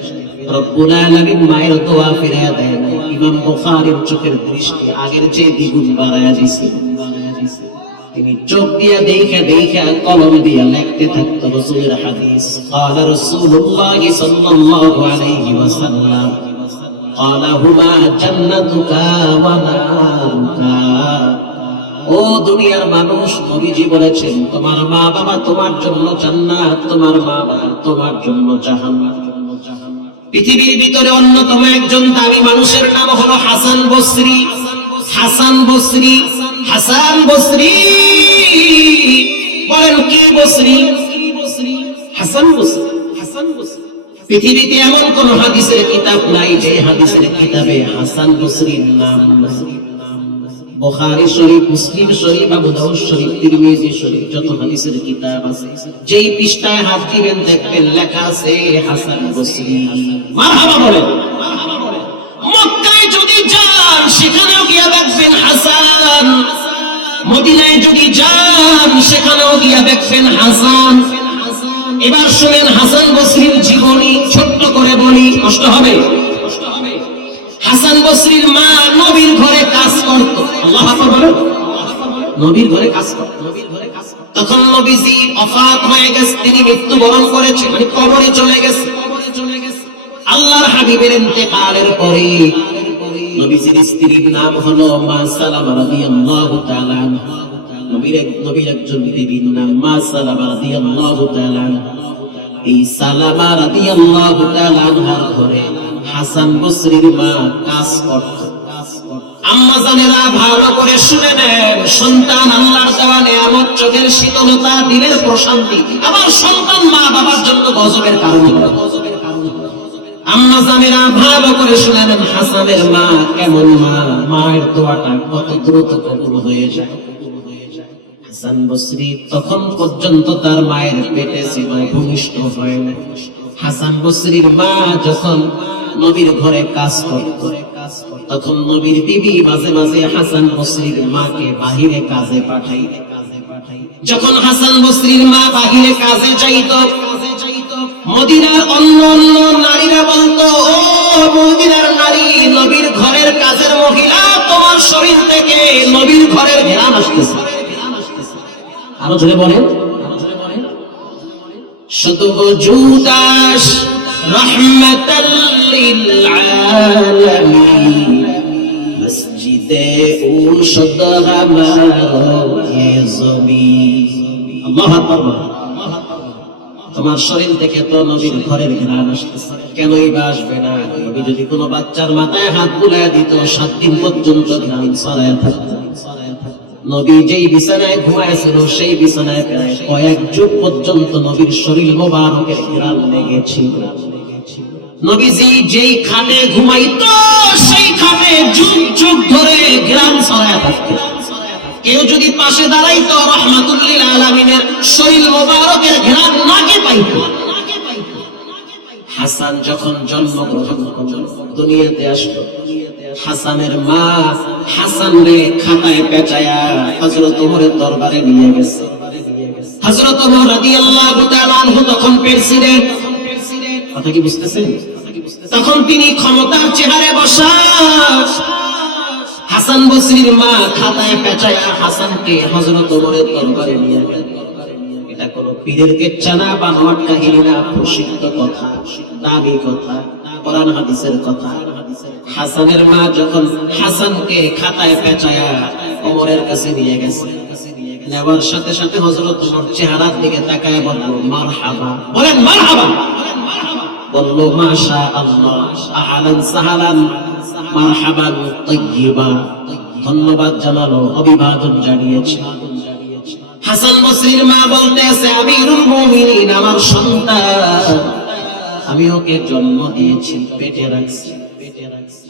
রব্বুল আলামিন মায়ের দোয়া ফিরাইয়া দেয় না, ইমাম বুখারীর চোখের দৃষ্টি আগের চেয়ে দ্বিগুণ বাড়ায়া দিয়েছে। তিনি চোখ দিয়া দেখে দেখে কলম দিয়া লিখতে থাকতো রাসূলের হাদিস। ক্বালা রাসূলুল্লাহ সাল্লাল্লাহু আলাইহি ওয়াসাল্লাম ক্বালা হুমা জান্নাতুকা ওয়া নারুকা। ও দুনিয়ার মানুষ, নবীজি বলেছেন তোমার মা বাবা তোমার জন্য জান্নাত, তোমার মা বাবা তোমার জন্য জাহান্নাম। পৃথিবীর ভিতরে অন্যতম একজন দামি মানুষের নাম হলো হাসান বসরি। হাসান বসরি, হাসান বসরি বলেন কি বসরি? হাসান বসরি। হাসান বসরি পৃথিবীতে এমন কোন হাদিসের কিতাব নাই যে হাদিসের কিতাবে হাসান বসরির নাম নাই। বুখারী শরীফ, মুসলিম শরীফ, আবু দাউদ শরীফ, তিরমিজি শরীফ, যত হাদিসের কিতাব আছে যেই পৃষ্ঠায় হাত দিবেন দেখবেন লেখা আছে হাসান বসরি। মারহাবা বলেন। মক্কায় যদি যান সেখানেও গিয়া দেখবেন হাসান, মদিনায় যদি যান সেখানেও গিয়া দেখবেন হাসান। এবার শুনেন হাসান বসরির জীবনী, ছোট্ট করে বলি, কষ্ট হবে। হাসান বসরির মা নবীর ঘরে কাজ করত। আল্লাহু আকবার বলেন। নবীর ঘরে কাজ করত। তখন নবীজি ওফাত হয়ে গেছে, তিনি মৃত্যুবরণ করেছেন, মানে কবরে চলে গেছে। আল্লাহর হাবিবের ইন্তেকালের পরে নবীজির স্ত্রীর নাম হলো মা সালামা রাদিয়াল্লাহু তাআলা আনহা। নবীর একজন বিবির নাম মা সালামা রাদিয়াল্লাহু তাআলা আনহা। এই সালামা রাদিয়াল্লাহু তাআলা আনহার ঘরে হাসান বসরির মা কাজ করত। আম্মা জানেরা ভালো করে শুনে নেন, সন্তান আল্লাহর দেওয়া নিয়ামত, চোখের শীতলতা, দিলের প্রশান্তি। আবার সন্তান মা বাবার জন্য গজবের কারণ হয়। আম্মা জানেরা ভালো করে শুনে নেন, হাসানের মা কেমন মা, মায়ের দোয়াটা কত দ্রুত কবুল হয়ে যায়। হাসান বসরি তখন পর্যন্ত তার মায়ের পেটে ছিল, ভূমিষ্ঠ হয় না। হাসান বসরির মা যখন নবীর ঘরে কাজ করত, তখন নবীর বিবি মাঝে মাঝে হাসান বসরির মাকে বাহিরে কাজে পাঠাইত। যখন হাসান বসরির মা বাহিরে কাজে যাইত, মদিনার অন্য অন্য নারীরা বলতো, ও মদিনার নারী, নবীর ঘরের কাজের মহিলা, তোমার শরীর থেকে নবীর ঘরের ঘ্রাণ আসতেছে। আরো জোরে বলেন, শত জুদাস রহমাতাল লিল আলামিন, মসজিদে উরশদ হামায়ে জমিন। আল্লাহু আকবার। তোমার শরীর থেকে তো নবীর ঘরের ঘ্রাণ আসতেছে, কেনই বা আসবে না? নবী যদি কোনো বাচ্চার মাথায় হাত বুলাইয়া দিত, 7 দিন পর্যন্ত ঘ্রাণ ছড়ায় থাকতো। নবী যেই বিছানায় ঘুমাইছিল, সেই বিছানায় প্রায় কয়েক যুগ পর্যন্ত নবীর শরীর মোবারকের ঘ্রাণ লেগেছিল। নবীজি যেই খাটে ঘুমাইতো, সেই খাটে যুগ যুগ ধরে ঘ্রাণ ছড়ায় থাকতো। কেউ যদি পাশে দাঁড়াইতো, রাহমাতুল লিল আলামিনের শরীর মোবারকের ঘ্রাণ নাকে পাইতো। হাসান যখন জন্মগ্রহণ করল, দুনিয়াতে আসলো, হাসানের মা হাসান রে খাতায় পেঁচায়া হযরত ওমরের দরবারে নিয়ে গেছে। হযরত ওমর রাদিয়াল্লাহু তাআলা আনহু তখন প্রেসিডেন্ট, কথা কি বুঝতেছেন? তখন তিনি ক্ষমতার চেহারে বসা। হাসান বসরির মা খাতায় পেঁচায়া হাসানকে হযরত ওমরের দরবারে নিয়ে গেল। এটা কোন পীরের কেচ্ছা না, বানোয়াট কাহিনী না, প্রসিদ্ধ কথা, দামি কথা, কোরআন হাদিসের কথা। হাসানের মা যখন হাসানকে খাতায় পেঁচায়া ওমরের কাছে নিয়ে গেছে, নেওয়ার সাথে সাথে হযরত ওমর চেহারার দিকে তাকায় বলল, মারহাবা। বলেন মারহাবা। বলল, মাশাআল্লাহ, আহলান সাহালান, মারহাবান তাইয়্যিবা। ধন্যবাদ জানালো, অভিবাদন জানিয়েছে। হাসান বসরির মা বলতেছে, আমিরুল মুমিনিন, আমার সন্তান, আমি ওকে জন্ম দিয়েছি, পেটে রাখছি,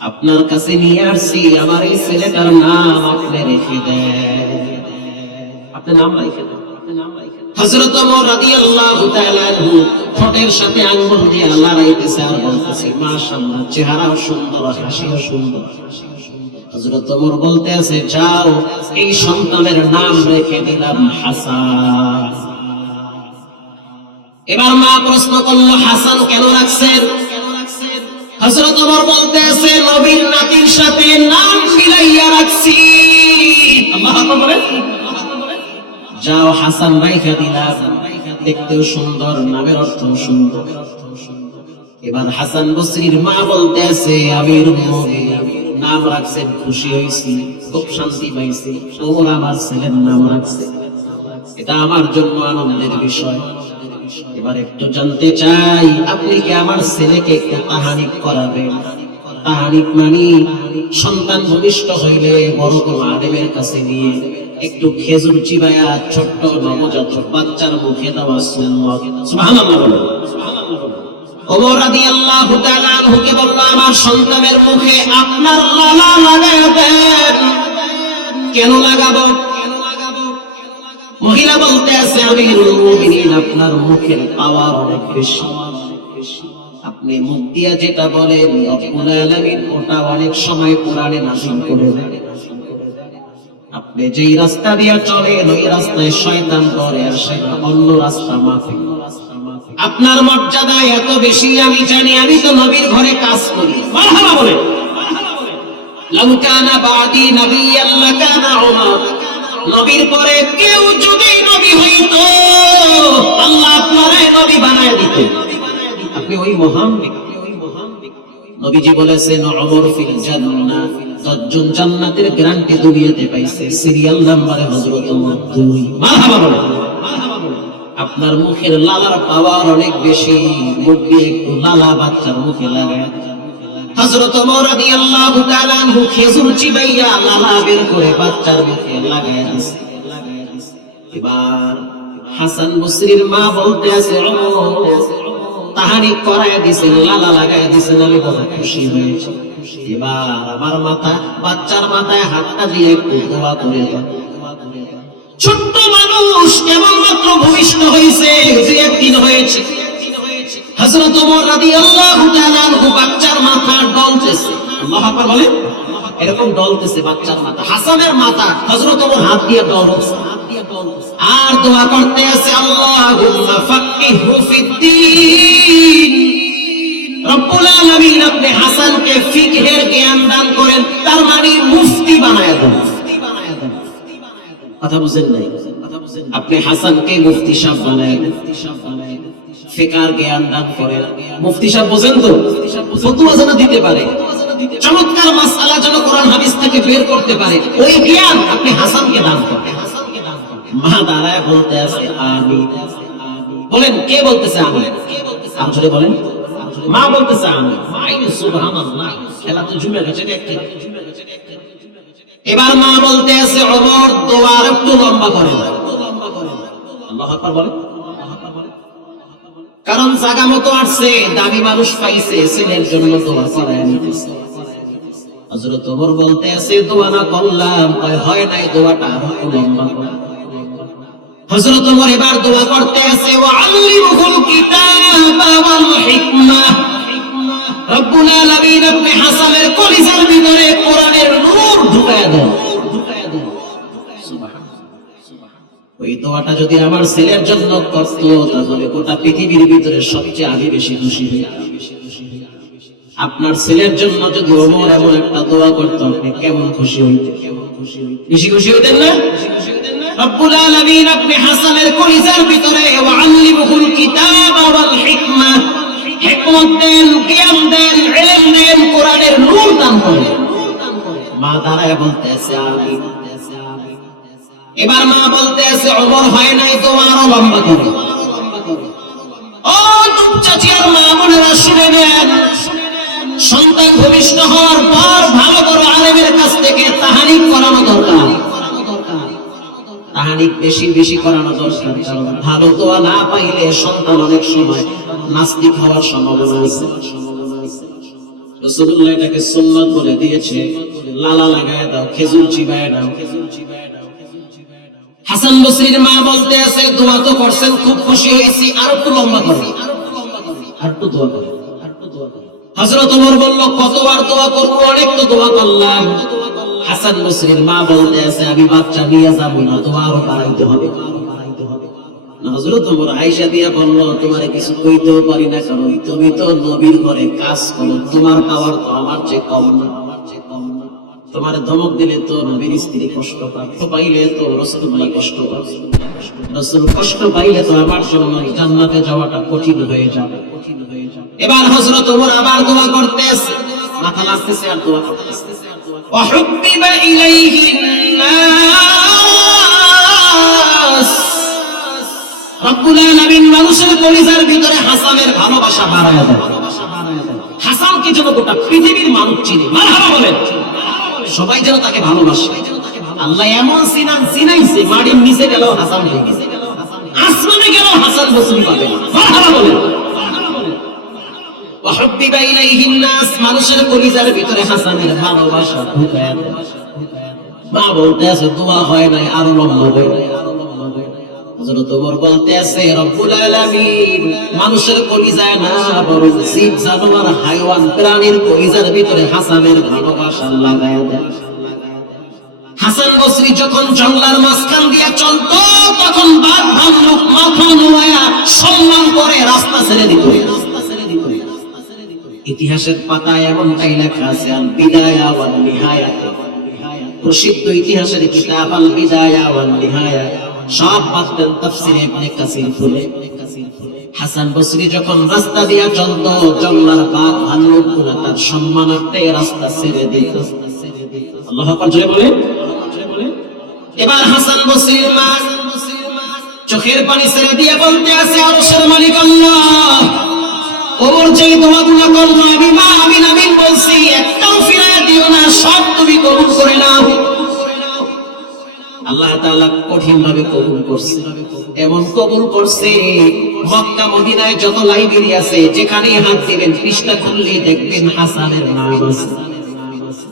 আপনার কাছে নিয়ে আসছি, আমার এই ছেলেটার নাম আপনি রেখে দেন, আপনি নাম রেখে দেন। হযরত ওমর রাদিয়াল্লাহু তাআলা আনহু ঠোঁটের সাথে আঙ্গুল দিয়ে লড়াইতেছে আর বলতেছে, মাশাআল্লাহ, চেহারাও সুন্দর, হাসিও সুন্দর। হযরত ওমর বলতেছে, যাও, এই সন্তানের নাম রেখে দিলাম হাসান। এবার মা প্রশ্ন করলো, হাসান কেন রাখছেন? হযরত ওমর বলতেছে, নবীর নাতির সাথে নাম মিলাইয়া রাখছি। আল্লাহু আকবার। যাও, হাসান রাইখা দিলাম, দেখতেও সুন্দর, নামের অর্থও সুন্দর। এবার হাসান বসরির মা বলতেছে, আমিরুল মুমিনিন, নাম রাখছেন, খুশি হইছি, খুব শান্তি পাইছি, ওমর আমার ছেলের নাম রাখছে, এটা আমার জন্য আনন্দের বিষয়। এবার একটু জানতে চাই, আপনি কি আমার ছেলেকে একটু তাহানিক করাবেন? তাহানিক মানে সন্তান ভূমিষ্ঠ হইলে বড় কোনো আলেমের কাছে নিয়ে একটু খেজুর চিবায়া ছোট্ট নবজাতক বাচ্চার মুখে দেওয়া সুন্নাত। সুবহানাল্লাহ বলেন। ওমর রাদিয়াল্লাহু তাআলা আনহুকে বলল, আমার সন্তানের মুখে আপনার লালা লাগায়া দেন। কেন লাগাবো? মহিলা বলতে আছে, আমিরুল মুমিনিন, আপনার মুখের পাওয়ার অনেক বেশি, আপনি মুখ দিয়া যেটা বলেন রব্বুল আলামিন ওটা অনেক সময় কোরআনে নাযিল করে দেন। আপনি যেই রাস্তা দিয়া চলেন, ওই রাস্তায় শয়তান ধরে আসে, অন্য রাস্তা মাফি। আপনার মর্যাদা এত বেশি আমি জানি, আমি তো নবীর ঘরে কাজ করি। মারহাবা বলেন। লাউ কানা বাদি নবিয়্যান লাকানা উমর, নবীর পরে কেউ যদি নবী হইতো, আল্লাহ আপনারে নবী বানায় দিত, আপনি ওই মহান ব্যক্তি। নবীজি বলেছেন, উমর ফিল জান্নাহ, 10 জন জান্নাতের গ্যারান্টি দুনিয়াতে পাইছে, সিরিয়াল নাম্বারে হযরত ওমর 2। মারহাবা বলেন। আপনার মুখের লালার পাওয়ার অনেক বেশি, মুখ দিয়ে একটু লালা বাচ্চার মুখে লাগায়। হযরত ওমর রাদিয়াল্লাহু তাআলা আনহু খেজুর চিবাইয়া লালা বের করে বাচ্চার মুখে লাগায় দিয়েছে। এবার হাসান বসরির মা বলতে আছে, তাহানিক করায় দিয়েছেন, লালা লাগায় দিয়েছেন, আমি বড় খুশি হয়েছি। এবার আমার মাথা, বাচ্চার মাথায় হাতটা দিয়ে একটু দোয়া করে দেন। ছোট্ট মানুষ কেবলমাত্র ভূমিষ্ঠ হয়েছে, যে একদিন হয়েছে। হযরত ওমর রাদিয়াল্লাহু তাআলা আনহু বাচ্চার মাথা ডলতেছে, আল্লাহু আকবার বলেন, এরকম ডলতেছে বাচ্চার মাথা, হাসানের মাথা হযরত ওমর হাত দিয়ে ডলতেছে আর দোয়া করতে আছে, আল্লাহুম্মা ফাক্কিহু ফিদ্দীন, রব্বুল আলামিন আপনি হাসানকে ফিকহের জ্ঞান দান করেন, তার মানে মুফতি বানায় দেন। কথা বুঝেন নাই? আপনি হাসানকে মুফতি সাহেব বানায় দেন, ফিকহের জ্ঞান দান করেন। মুফতি সাহেব বোঝেন তো, ফতোয়া যেন দিতে পারে, চমৎকার মাসআলা যেন কোরআন হাদিস থেকে বের করতে পারে, ওই জ্ঞান আপনি হাসানকে দান করেন। মা দাঁড়ায় বলতে আছে আমিন। বলেন কে বলতেছে আমিন? আপনি বলেন। মা বলতেছে আমিন। মাইনে সুবহানাল্লাহ, খেলা তো জুমে গেছে দেখতে। এবার মা বলতে আছে ওমর দোয়া একটু লম্বা করে দাও। আল্লাহু আকবার বলেন। কারণ জায়গা মতো আসছে, দামি মানুষ পাইছে, ছেলের জন্য দোয়া করায় নিতেছে। হযরত ওমর বলতে আছে দোয়া না করলাম, হয় নাই, দোয়াটা একটু লম্বা করে। হযরত ওমর এবার দোয়া করতে আছে, ওয়া আল্লিমুহুল কিতাবা ওয়াল হিকমা, রব্বুল আলামিন আপনি হাসানের কলিজার ভিতরে কোরআনের নূর ঢুকায়া দেন। ওই দোয়াটা যদি আমার ছেলের জন্য করত, তাহলে গোটা পৃথিবীর ভিতরে সবচেয়ে আগে বেশি খুশি হইতাম। আপনার ছেলের জন্য যদি ওমর এমন একটা দোয়া করত, আপনি কেমন খুশি হইতেন? বেশি খুশি হইতেন না? রব্বুল আলামিন আপনি হাসানের কলিজার ভিতরে ওয়া আল্লিমুহুল কিতাবা ওয়াল হিকমা, হিকমত দেন, জ্ঞান দেন, ইলম দেন, কোরআনের নূর দান করেন। মা দাঁড়ায় বলতেছে আমিন। এবার মা বলতেছে ওমর হয় নাই, দোয়া আরো লম্বা করে। ও চাচি আর মা বোনেরা শুনে নেন, সন্তান ভূমিষ্ঠ হওয়ার পর ভালো বড় আলেমের কাছ থেকে তাহনিক করানো দরকার। তাহনিক বেশি বেশি করানো দরকার, কারণ ভালো দোয়া না পাইলে সন্তান অনেক সময় নাস্তিক হওয়ার সম্ভাবনা আছে। রাসূলুল্লাহ এটাকে সুন্নাত বলে দিয়েছে, লালা লাগায় দাও, খেজুর চিবায় দাও। হাসান বসরির মা বলতে আছে দোয়া তো করছেন, খুব খুশি হয়েছি, আর একটু লম্বা করো, আর একটু দোয়া করো। হযরত ওমর বলল কতবার দোয়া করব, অনেক তো দোয়া করলাম। হাসান বসরির মা বলতে আছে আমি বাচ্চা নিয়ে যাব না, দোয়া আরো বাড়াইতে হবে। হযরত ওমর আয়েশা দিয়া বলল তোমারে কিছু কইতেও পারি না, কারণ তুমি তো নবীর ঘরে কাজ করো, তোমার পাওয়ার তো আমার চেয়ে কম না। তোমার ধমক দিলে তো নবীর স্ত্রী কষ্ট পাবে, পাইলে তো রাসূলুল্লাহ কষ্ট পাবে, রাসূল কষ্ট পাইলে তো আমার জন্য জান্নাতে যাওয়াটা কঠিন হয়ে যাবে। এবার হযরত ওমর আবার দোয়া করতেছে, মাথা লাগতেছে আর দোয়া করতেছে, ওয়া হুব্বিবা ইলাইহিন নাস, রব্বুল আলামিন মানুষের কলিজার ভিতরে হাসানের ভালোবাসা বাড়ায় দেন। হাসানকে যেন গোটা পৃথিবীর মানুষ চিনে, মারহাবা বলেন, সবাই যেন তাকে ভালোবাসে। আল্লাহ এমন সিনান সিনাইছে, মাটির নিচে গেল হাসান হয়ে গেছে, আসমানে গেল হাসান বসরি পাবে। মারহাবা বলেন। ওয়া হুব্বিবা ইলাইহিন নাস, মানুষের কলিজার ভিতরে হাসানের ভালোবাসা ঢুকায় দেন। মা বলতে আছে দোয়া হয় নাই, আরো লম্বা হবে। হযরত ওমর বলতে আছে রব্বুল আলামিন মানুষের কলিজায় না, বরং জীব জানোয়ার হায়াওয়ান প্রাণীর কলিজার ভিতরে হাসানের ভালোবাসা লাগায় দেন। হাসান বসরি যখন জঙ্গলার মাঝখান দিয়া চলতো, তখন বাঘ ভাল্লুক মাথা নোয়া সম্মান করে রাস্তা ছেড়ে দিত। ইতিহাসের পাতায় এমনটাই লেখা আছে, আল বিদায়া ওয়াল নিহায়া, প্রসিদ্ধ ইতিহাসের কিতাব আল বিদায়া ওয়াল নিহায়া, সব পাঠতেন তাফসীরে ইবনে কাসির খুলে। হাসান বসরি যখন রাস্তা দিয়া চলতো, জঙ্গলার বাঘ ভাল্লুকগুলো তার সম্মানার্থে রাস্তা ছেড়ে দিত। আল্লাহু আকবার জয় বলে। এবার হাসান বসরির মা চোখের পানি ছেড়ে দিয়ে বলতে আছে আরশের মালিক আল্লাহ, ওমর যেই দোয়াগুলো করলো আমি মা আমিন আমিন বলছি, একটাও ফিরায় দিও না, সব তুমি কবুল করে নাও। আল্লাহ তাআলা কঠিন ভাবে কবুল করছে, এমন কবুল করছে মক্কা মদিনায় যত লাইব্রেরি আছে, যেখানে হাত দিবেন পৃষ্ঠা খুললেই দেখবেন হাসানের নাম আছে।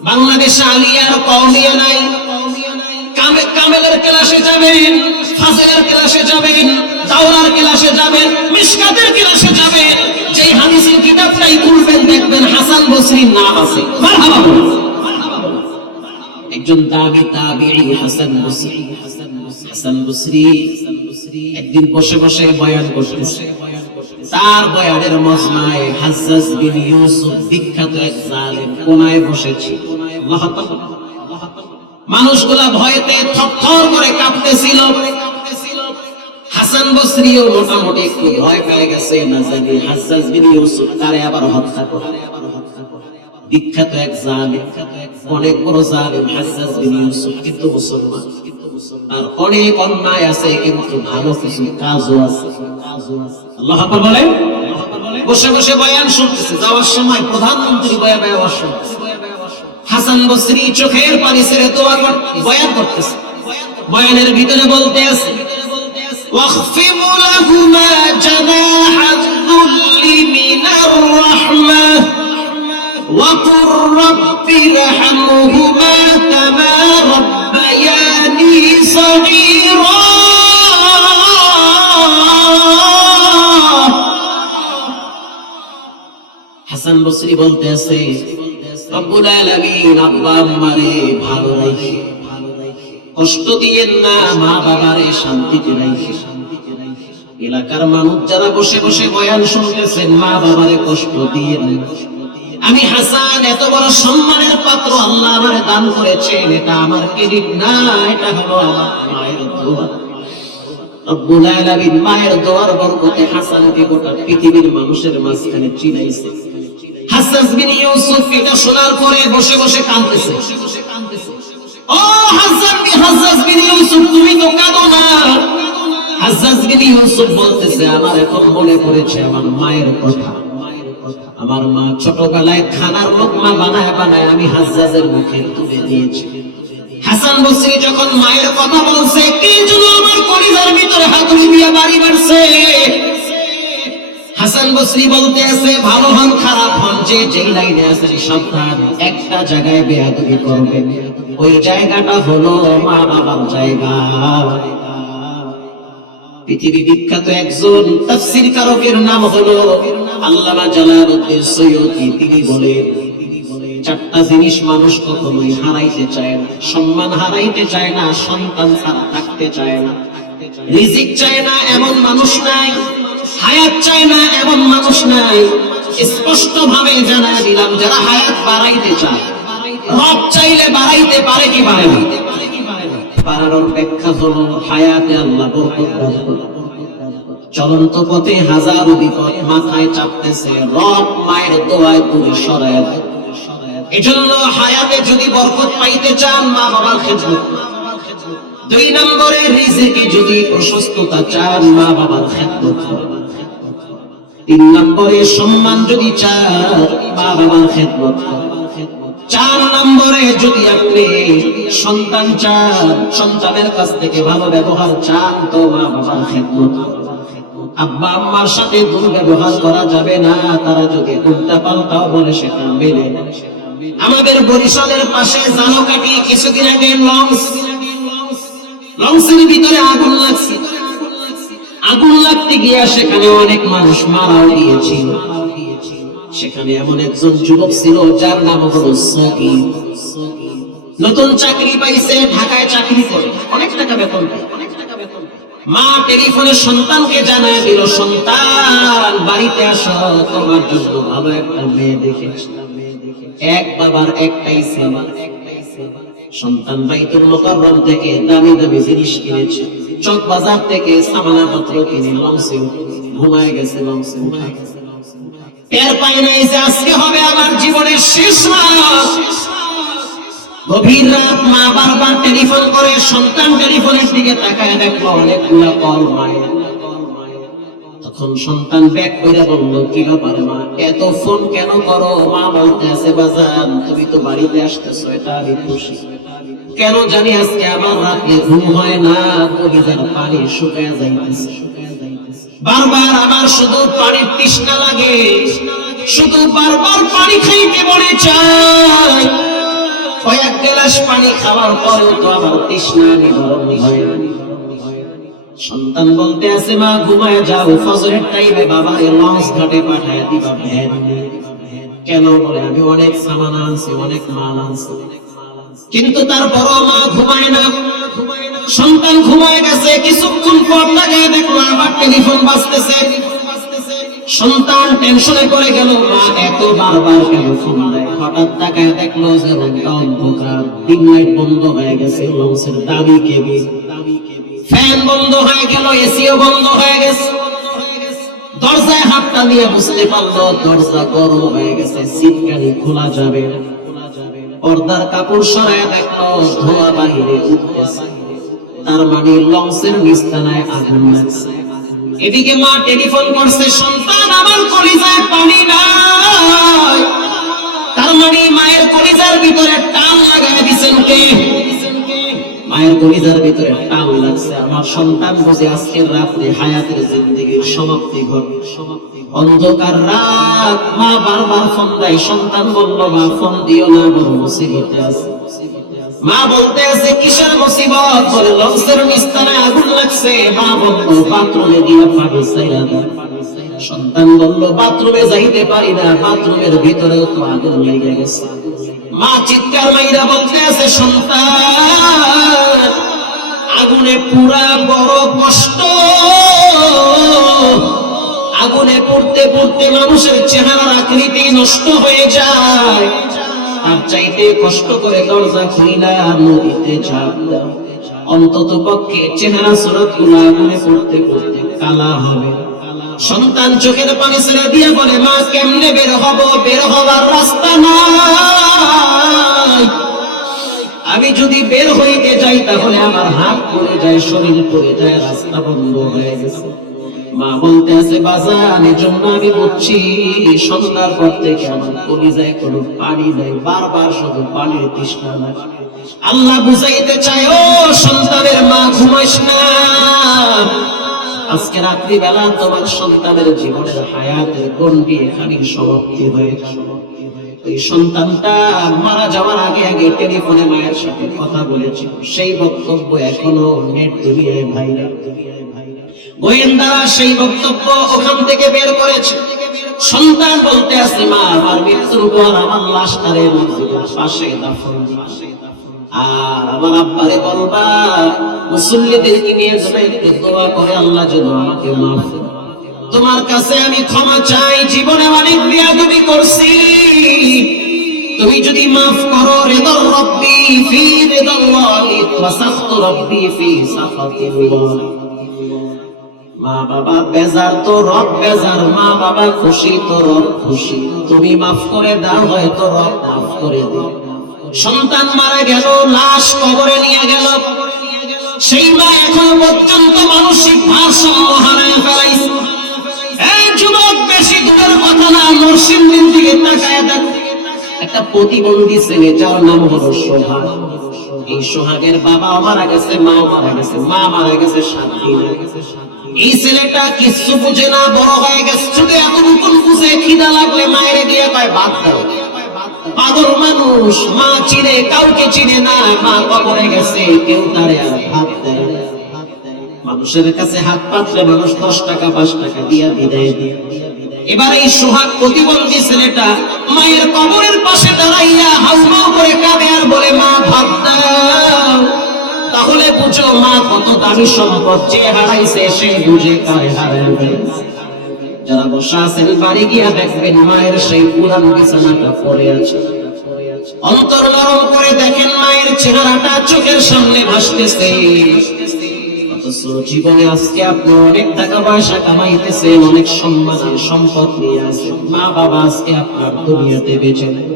বাংলাদেশে আলিয়ার কওমিয়া নাই, কামেলের ক্লাসে যাবেন, ফাজিলের ক্লাসে যাবেন, দাওরার ক্লাসে যাবেন, মিশকাতের ক্লাসে যাবেন, যেই হাদিসের কিতাবটাই খুলবেন দেখবেন হাসান বসরির নাম আছে। মারহাবা বলুন। একজন দাবি তাবিঈ হাসান বসরি। হাসান বসরি একদিন বসে বসে বয়ান করতেছে। তার বয়ানের মজমায় হাজ্জাজ বিন ইউসুফ বিখ্যাত এক জালেম কোনায় বসেছিল। আল্লাহ তাআলা, মানুষগুলা ভয়তে থরথর করে কাঁপতেছিল। হাসান বসরিও মোটামুটি একটু ভয় পেয়ে গেছে, না জানি হাজ্জাজ বিন ইউসুফ তারে আবার হত্যা করে। বিখ্যাত এক জালেম, অনেক বড় জালেম হাজ্জাজ বিন ইউসুফ, কিন্তু মুসলমান। আর অনেক অন্যায় আছে, কিন্তু ভালো কিছু কাজও আছে। আল্লাহ আকবার বলেন। বসে বসে বয়ান শুনতেছে, যাওয়ার সময় প্রধানমন্ত্রী বয়ান শুনতেছে। হাসান বসরি চোখের পানি ছেড়ে দোয়া বয়ান করতেছে। বয়ানের ভিতরে বলতে আছে, ওয়াখফিদ লাহুমা জানাহাদ যুল্লি মিনার রাহমাহ ওয়া কুর রাব্বিরহামহুমা কামা রাব্বায়ানি সগীরা। হাসান বসরি বলতে আছে, রব্বুল আলামিন আব্বা আম্মারে ভালো রাখে, কষ্ট দিয়েন না, মা বাবারে শান্তিতে রাখে। এলাকার মানুষ যারা বসে বসে বয়ান শুনতেছেন, মা বাবারে কষ্ট দিয়েন না। আমি হাসান এত বড় সম্মানের পাত্র, আল্লাহ আমারে দান করেছেন, এটা আমার ক্রেডিট না, এটা হলো আমার মায়ের দোয়া। রব্বুল আলামিন মায়ের দোয়ার বরকতে হাসানকে গোটা পৃথিবীর মানুষের মাঝখানে চিনাইছে। হাজ্জাজ বিন ইউসুফ এটা শোনার পরে বসে বসে কাঁদতেছে। ও হাজ্জাজ বিন ইউসুফ, তুমি তো কাঁদো না। হাজ্জাজ বিন ইউসুফ বলতেছে, আমার এখন মনে পড়েছে আমার মায়ের কথা। আমার মা ছোটবেলায় খানার লোকমা বানায় বানায় আমি হাজ্জাজের মুখে তুলে দিয়েছি। হাসান বসরি যখন মায়ের কথা বলছে, কি যেন আমার কলিজার ভিতরে হাতুড়ি দিয়ে বাড়ি মারছে। হাসান বসরি বলতে আছে, ভালো হন খারাপ হন, যে যেই লাইনে আছেন সাবধান, একটা জায়গায় বেয়াদবি করবেন, ওই জায়গাটা হলো মা বাবার জায়গা। পৃথিবী বিখ্যাত একজন তাফসীর কারকের নাম হলো আল্লামা জালালউদ্দিন সৈয়দী। তিনি বলেন, চারটা জিনিস মানুষ কখনোই হারাইতে চায় না। সম্মান হারাইতে চায় না, সন্তান ছাড়া থাকতে চায় না, রিজিক চায় না এমন মানুষ নাই, হায়াত চায় না এমন মানুষ নাই। স্পষ্ট ভাবে জানায় দিলাম, যারা হায়াত বাড়াইতে চায়, রব চাইলে বাড়াইতে পারে কি পারে না? বাড়ানোর ব্যাখ্যা হলো হায়াতে আল্লাহ বরকত দান করেন। চলন্ত পথে হাজারো বিপদ মাথায় চাপতেছে, রব মায়ের দোয়ায় দূরে সরায় দেয়। এজন্য হায়াতে যদি বরকত পাইতে চান, মা বাবার খেদমত। 2 নম্বরে রিজিকে যদি প্রশস্ততা চান, মা বাবার খেদমত। 3 নম্বরে সম্মান যদি চান, মা বাবার খেদমত। 4 নম্বরে যদি আপনি সন্তান চান, সন্তানের কাছ থেকে ভালো ব্যবহার চান, তো মা বাবার খেদমত। আব্বা আম্মার সাথে দুর্ব্যবহার করা যাবে না, তারা যদি উল্টা পাল্টাও বলে সেটা মেনে না। আমাদের বরিশালের পাশে জালকাঠি কিছুদিন আগে লঞ্চের ভিতরে আগুন লাগছে। আগুন লাগতে গিয়ে সেখানে অনেক মানুষ মারাও গিয়েছিল। সেখানে এমন একজন যুবক ছিল যার নাম হলো সগীর। নতুন চাকরি পাইছে, ঢাকায় চাকরি করে, অনেক টাকা বেতন পায়। মা টেলিফোনে সন্তানকে জানায় দিল, সন্তান বাড়িতে আসো, তোমার জন্য ভালো একটা মেয়ে দেখেছি। এক বাবার একটাই ছেলে। সন্তান বাইতুল মুকাররম থেকে দামি দামি জিনিস কিনেছে, চক বাজার থেকে সামানাপত্র কিনে লঞ্চে ঘুমায় গেছে। লঞ্চে উঠে টের পায় নাই যে আজকে হবে আমার জীবনের শেষ রাত। গভীর রাত, মা বারবার টেলিফোন করে, সন্তান টেলিফোনের দিকে তাকায় দেখলো অনেকগুলা কল মায়ের। তখন সন্তান ব্যাক করে বলল, কি ব্যাপার মা, এত ফোন কেন করো? মা বলতে আছে, বাজান তুমি তো বাড়িতে আসতেছো, এটা আমি খুশি। কেন জানি আজকে আমার রাতে ঘুম হয় না, কলিজার পানি শুকায় যাইতেছে। বারবার আমার শুধু পানির তৃষ্ণা লাগে, শুধু বারবার পানি খাইতে মনে চায়। ও কয়েক গ্লাস পানি খাওয়ার পরেও তো আবার তৃষ্ণা নিবারণ হয় না। সন্তান বলতে আছে, মা ঘুমায় যাও, ফজরের টাইমে বাবারে লঞ্চ ঘাটে পাঠায় দিবা ভ্যান নিয়ে। কেন? বলে আমি অনেক সামান আনছি, অনেক মাল আনছি। কিন্তু তারপরও মা ঘুমায় না। সন্তান ঘুমায় গেছে, কিছুক্ষণ পর তাকে দেখলো আবার টেলিফোন বাজতেছে। সন্তান টেনশনে পড়ে গেল, মা এত বারবার কেন ফোন দেয়? হঠাৎ তাকায় দেখলো যে রুমটা অন্ধকার, ডিম লাইট বন্ধ হয়ে গেছে, লঞ্চের দামি কেবিন, ফ্যান বন্ধ হয়ে গেল, এসিও বন্ধ হয়ে গেছে। দরজায় হাতটা দিয়ে বুঝতে পারলো দরজা গরম হয়ে গেছে, সিটকানি খোলা যাবে না। পর্দার কাপড় সরায় দেখলো ধোঁয়া বাহিরে উঠতেছে, তার মানে লঞ্চের নিস্তানায় আগুন লাগছে। এদিকে মা টেলিফোন করছে, সন্তান আমার কলিজায় পানি নাই। তার মানে মায়ের কলিজার ভিতরে টান লাগায় দিছেন কে? মায়ের কলিজার ভিতরে টান লাগছে। আমার সন্তান বুঝে আজকের রাতে হায়াতের জিন্দেগির সমাপ্তি ঘটে। অন্ধকার রাত, মা বারবার ফোন দেয়। সন্তান বলল, মা ফোন দিও না, বড় মুসিবতে আছে। মা বলতে আছে, কিসের মুসিবত? বলে লঞ্চের নিস্তানায় আগুন লাগছে। মা বলল, বাথরুমে গিয়ে পানি চাইলা দাও। সন্তান বলল, বাথরুমে যাইতে পারি না, বাথরুমের ভিতরেও তো আগুন লেগে গেছে। মা চিৎকার মাইরা বলতে আছে, সন্তান আগুনে পুরা বড় কষ্ট। আগুনে পড়তে পড়তে মানুষের চেহারার আকৃতি নষ্ট হয়ে যায়। তার চাইতে কষ্ট করে দরজা খুইলা নদীতে ঝাঁপ দাও, অন্তত পক্ষে চেহারা সুরত গুলো আগুনে পড়তে পড়তে কালা হবে। সন্তান চোখের পানি ছেড়ে দিয়ে বলে, মা কেমনে বের হব? বের হবার রাস্তা নাই। আমি যদি বের হইতে যাই তাহলে আমার হাত পড়ে যায়, শরীর পড়ে যায়, রাস্তা বন্ধ হয়ে গেছে। মা বলতে আছে, বাজান এজন্য আমি বুঝছি সন্ধ্যার পর থেকে আমার কলিজায় কোনো পানি নাই, বারবার শুধু পানির তৃষ্ণা লাগে। আল্লাহ বুঝাইতে চায়, ও সন্তানের মা ঘুমাইস না। আজকে রাত্রি বেলা তোমার সন্তানের জীবনের হায়াতের গণ্ডি এখানেই সমাপ্তি হয়ে যাবে। ওই সন্তানটা মারা যাওয়ার আগে আগে টেলিফোনে মায়ের সাথে কথা বলেছিল, সেই বক্তব্য এখনো নেট দুনিয়ায় ভাইরাল। গোয়েন্দারা সেই বক্তব্য ওখান থেকে বের করেছে। সন্তান বলতে আছে, মা আমার মৃত্যুর পর আমার লাশটারে মসজিদের পাশে দাফন দিবা, আর আমার আব্বারে বলবা মুসল্লিদেরকে নিয়ে যাবে, একটু দোয়া করে আল্লাহ যেন আমাকে মাফ করে। তোমার কাছে আমি ক্ষমা চাই, জীবনে অনেক বেয়াদবি করছি, তুমি যদি মাফ করো। রিদা রাব্বি ফি রিদাল্লাহি ওয়া সাখতু রাব্বি ফি সাখাতিল্লাহ। মা বাবা বেজার তো রব বেজার, মা বাবা খুশি তো রব খুশি। তুমি মাফ করে দাও, হয়তো রব মাফ করে দিবে। সন্তান মারা গেল, লাশ কবরে নিয়ে গেল। সেই মা এখনো পর্যন্ত মানসিক ভারসাম্য হারায় ফেলাইছে। এই যুবক, বেশি দূরের কথা না, নরসিংদীর দিকে তাকায় দেখ। একটা প্রতিবন্ধী ছেলে যার নাম হলো সোহাগ। এই সোহাগের বাবা মারা গেছে, মা মারা গেছে, মা মারা গেছে 7 দিন আগে। এই ছেলেটা কিছু বুঝে না, বড় হয়ে গেছে, শুধু এতটুকু বুঝে খিদা লাগলে মায়ের গিয়ে কয় ভাত দাও। পাগল মানুষ, মা চিনে কাউকে চিনে না, মা কবরে গেছে, কেউ তারে আর ভাত দেয় না। মানুষের কাছে হাত পাতলে মানুষ 10 টাকা 5 টাকা দিয়া বিদায় দিয়ে। এবার এই সোহাগ প্রতিবন্ধী ছেলেটা মায়ের কবরের পাশে দাঁড়াইয়া হাউমাউ করে কাঁদে আর বলে, মা ভাত দাও। তাহলে বুঝো মা কত দামি সম্পদ, যে হারাইছে সে বুঝে কারে হারাবে। যারা বসা আছেন বাড়ি গিয়া দেখবেন মায়ের সেই পুরান বিছানাটা পড়ে আছে। অন্তর নরম করে দেখেন মায়ের চেহারাটা চোখের সামনে ভাসতেছে। অথচ জীবনে আজকে আপনি অনেক টাকা পয়সা কামাইতেছেন, অনেক সম্মান সম্পদ নিয়ে আসেন, মা বাবা আজকে আপনার দুনিয়াতে বেঁচে নেই।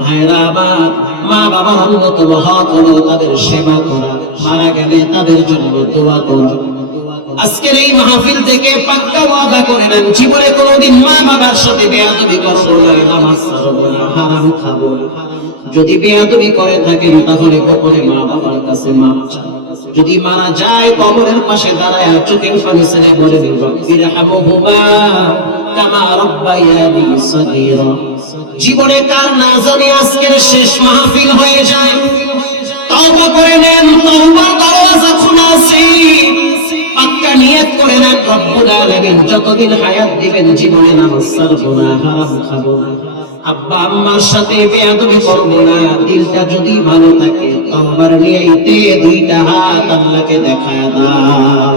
ভাইরা আমার, মা বাবার অন্যতম হক হলো তাদের সেবা করা, মারা গেলে তাদের জন্য দোয়া করা। আজকের এই মাহফিল থেকে পাক্কা ওয়াদা করে নেন, জীবনে কোনোদিন মা বাবার সাথে বেয়াদবি করবো না, নামাজ পড়বো না, হারাম খাবো না। যদি বেয়াদবি করে থাকেন তাহলে গোপনে মা বাবার কাছে মাপ চান। যদি মারা যায় কবরের পাশে দাঁড়ায় চোখের পানি ছেড়ে বলে রব্বিরহামহুমা কামা রাব্বায়ানি সগীরা। জীবনে কার না জানি আজকের শেষ মাহফিল হয়ে যায়, তওবা করে নেন, তওবার দরওয়াজা খোলা আছে, পাক্কা নিয়ত করে নেন রব্বুল আলামিন যতদিন হায়াত দিবেন জীবনে নামাজ ছাড়বো না, হারাম খাবো না, আব্বা আম্মার সাথে বেয়াদবি করবো না। দিলটা যদি ভালো থাকে তওবার নিয়তে দুইটা হাত আল্লাহকে দেখায় দাও।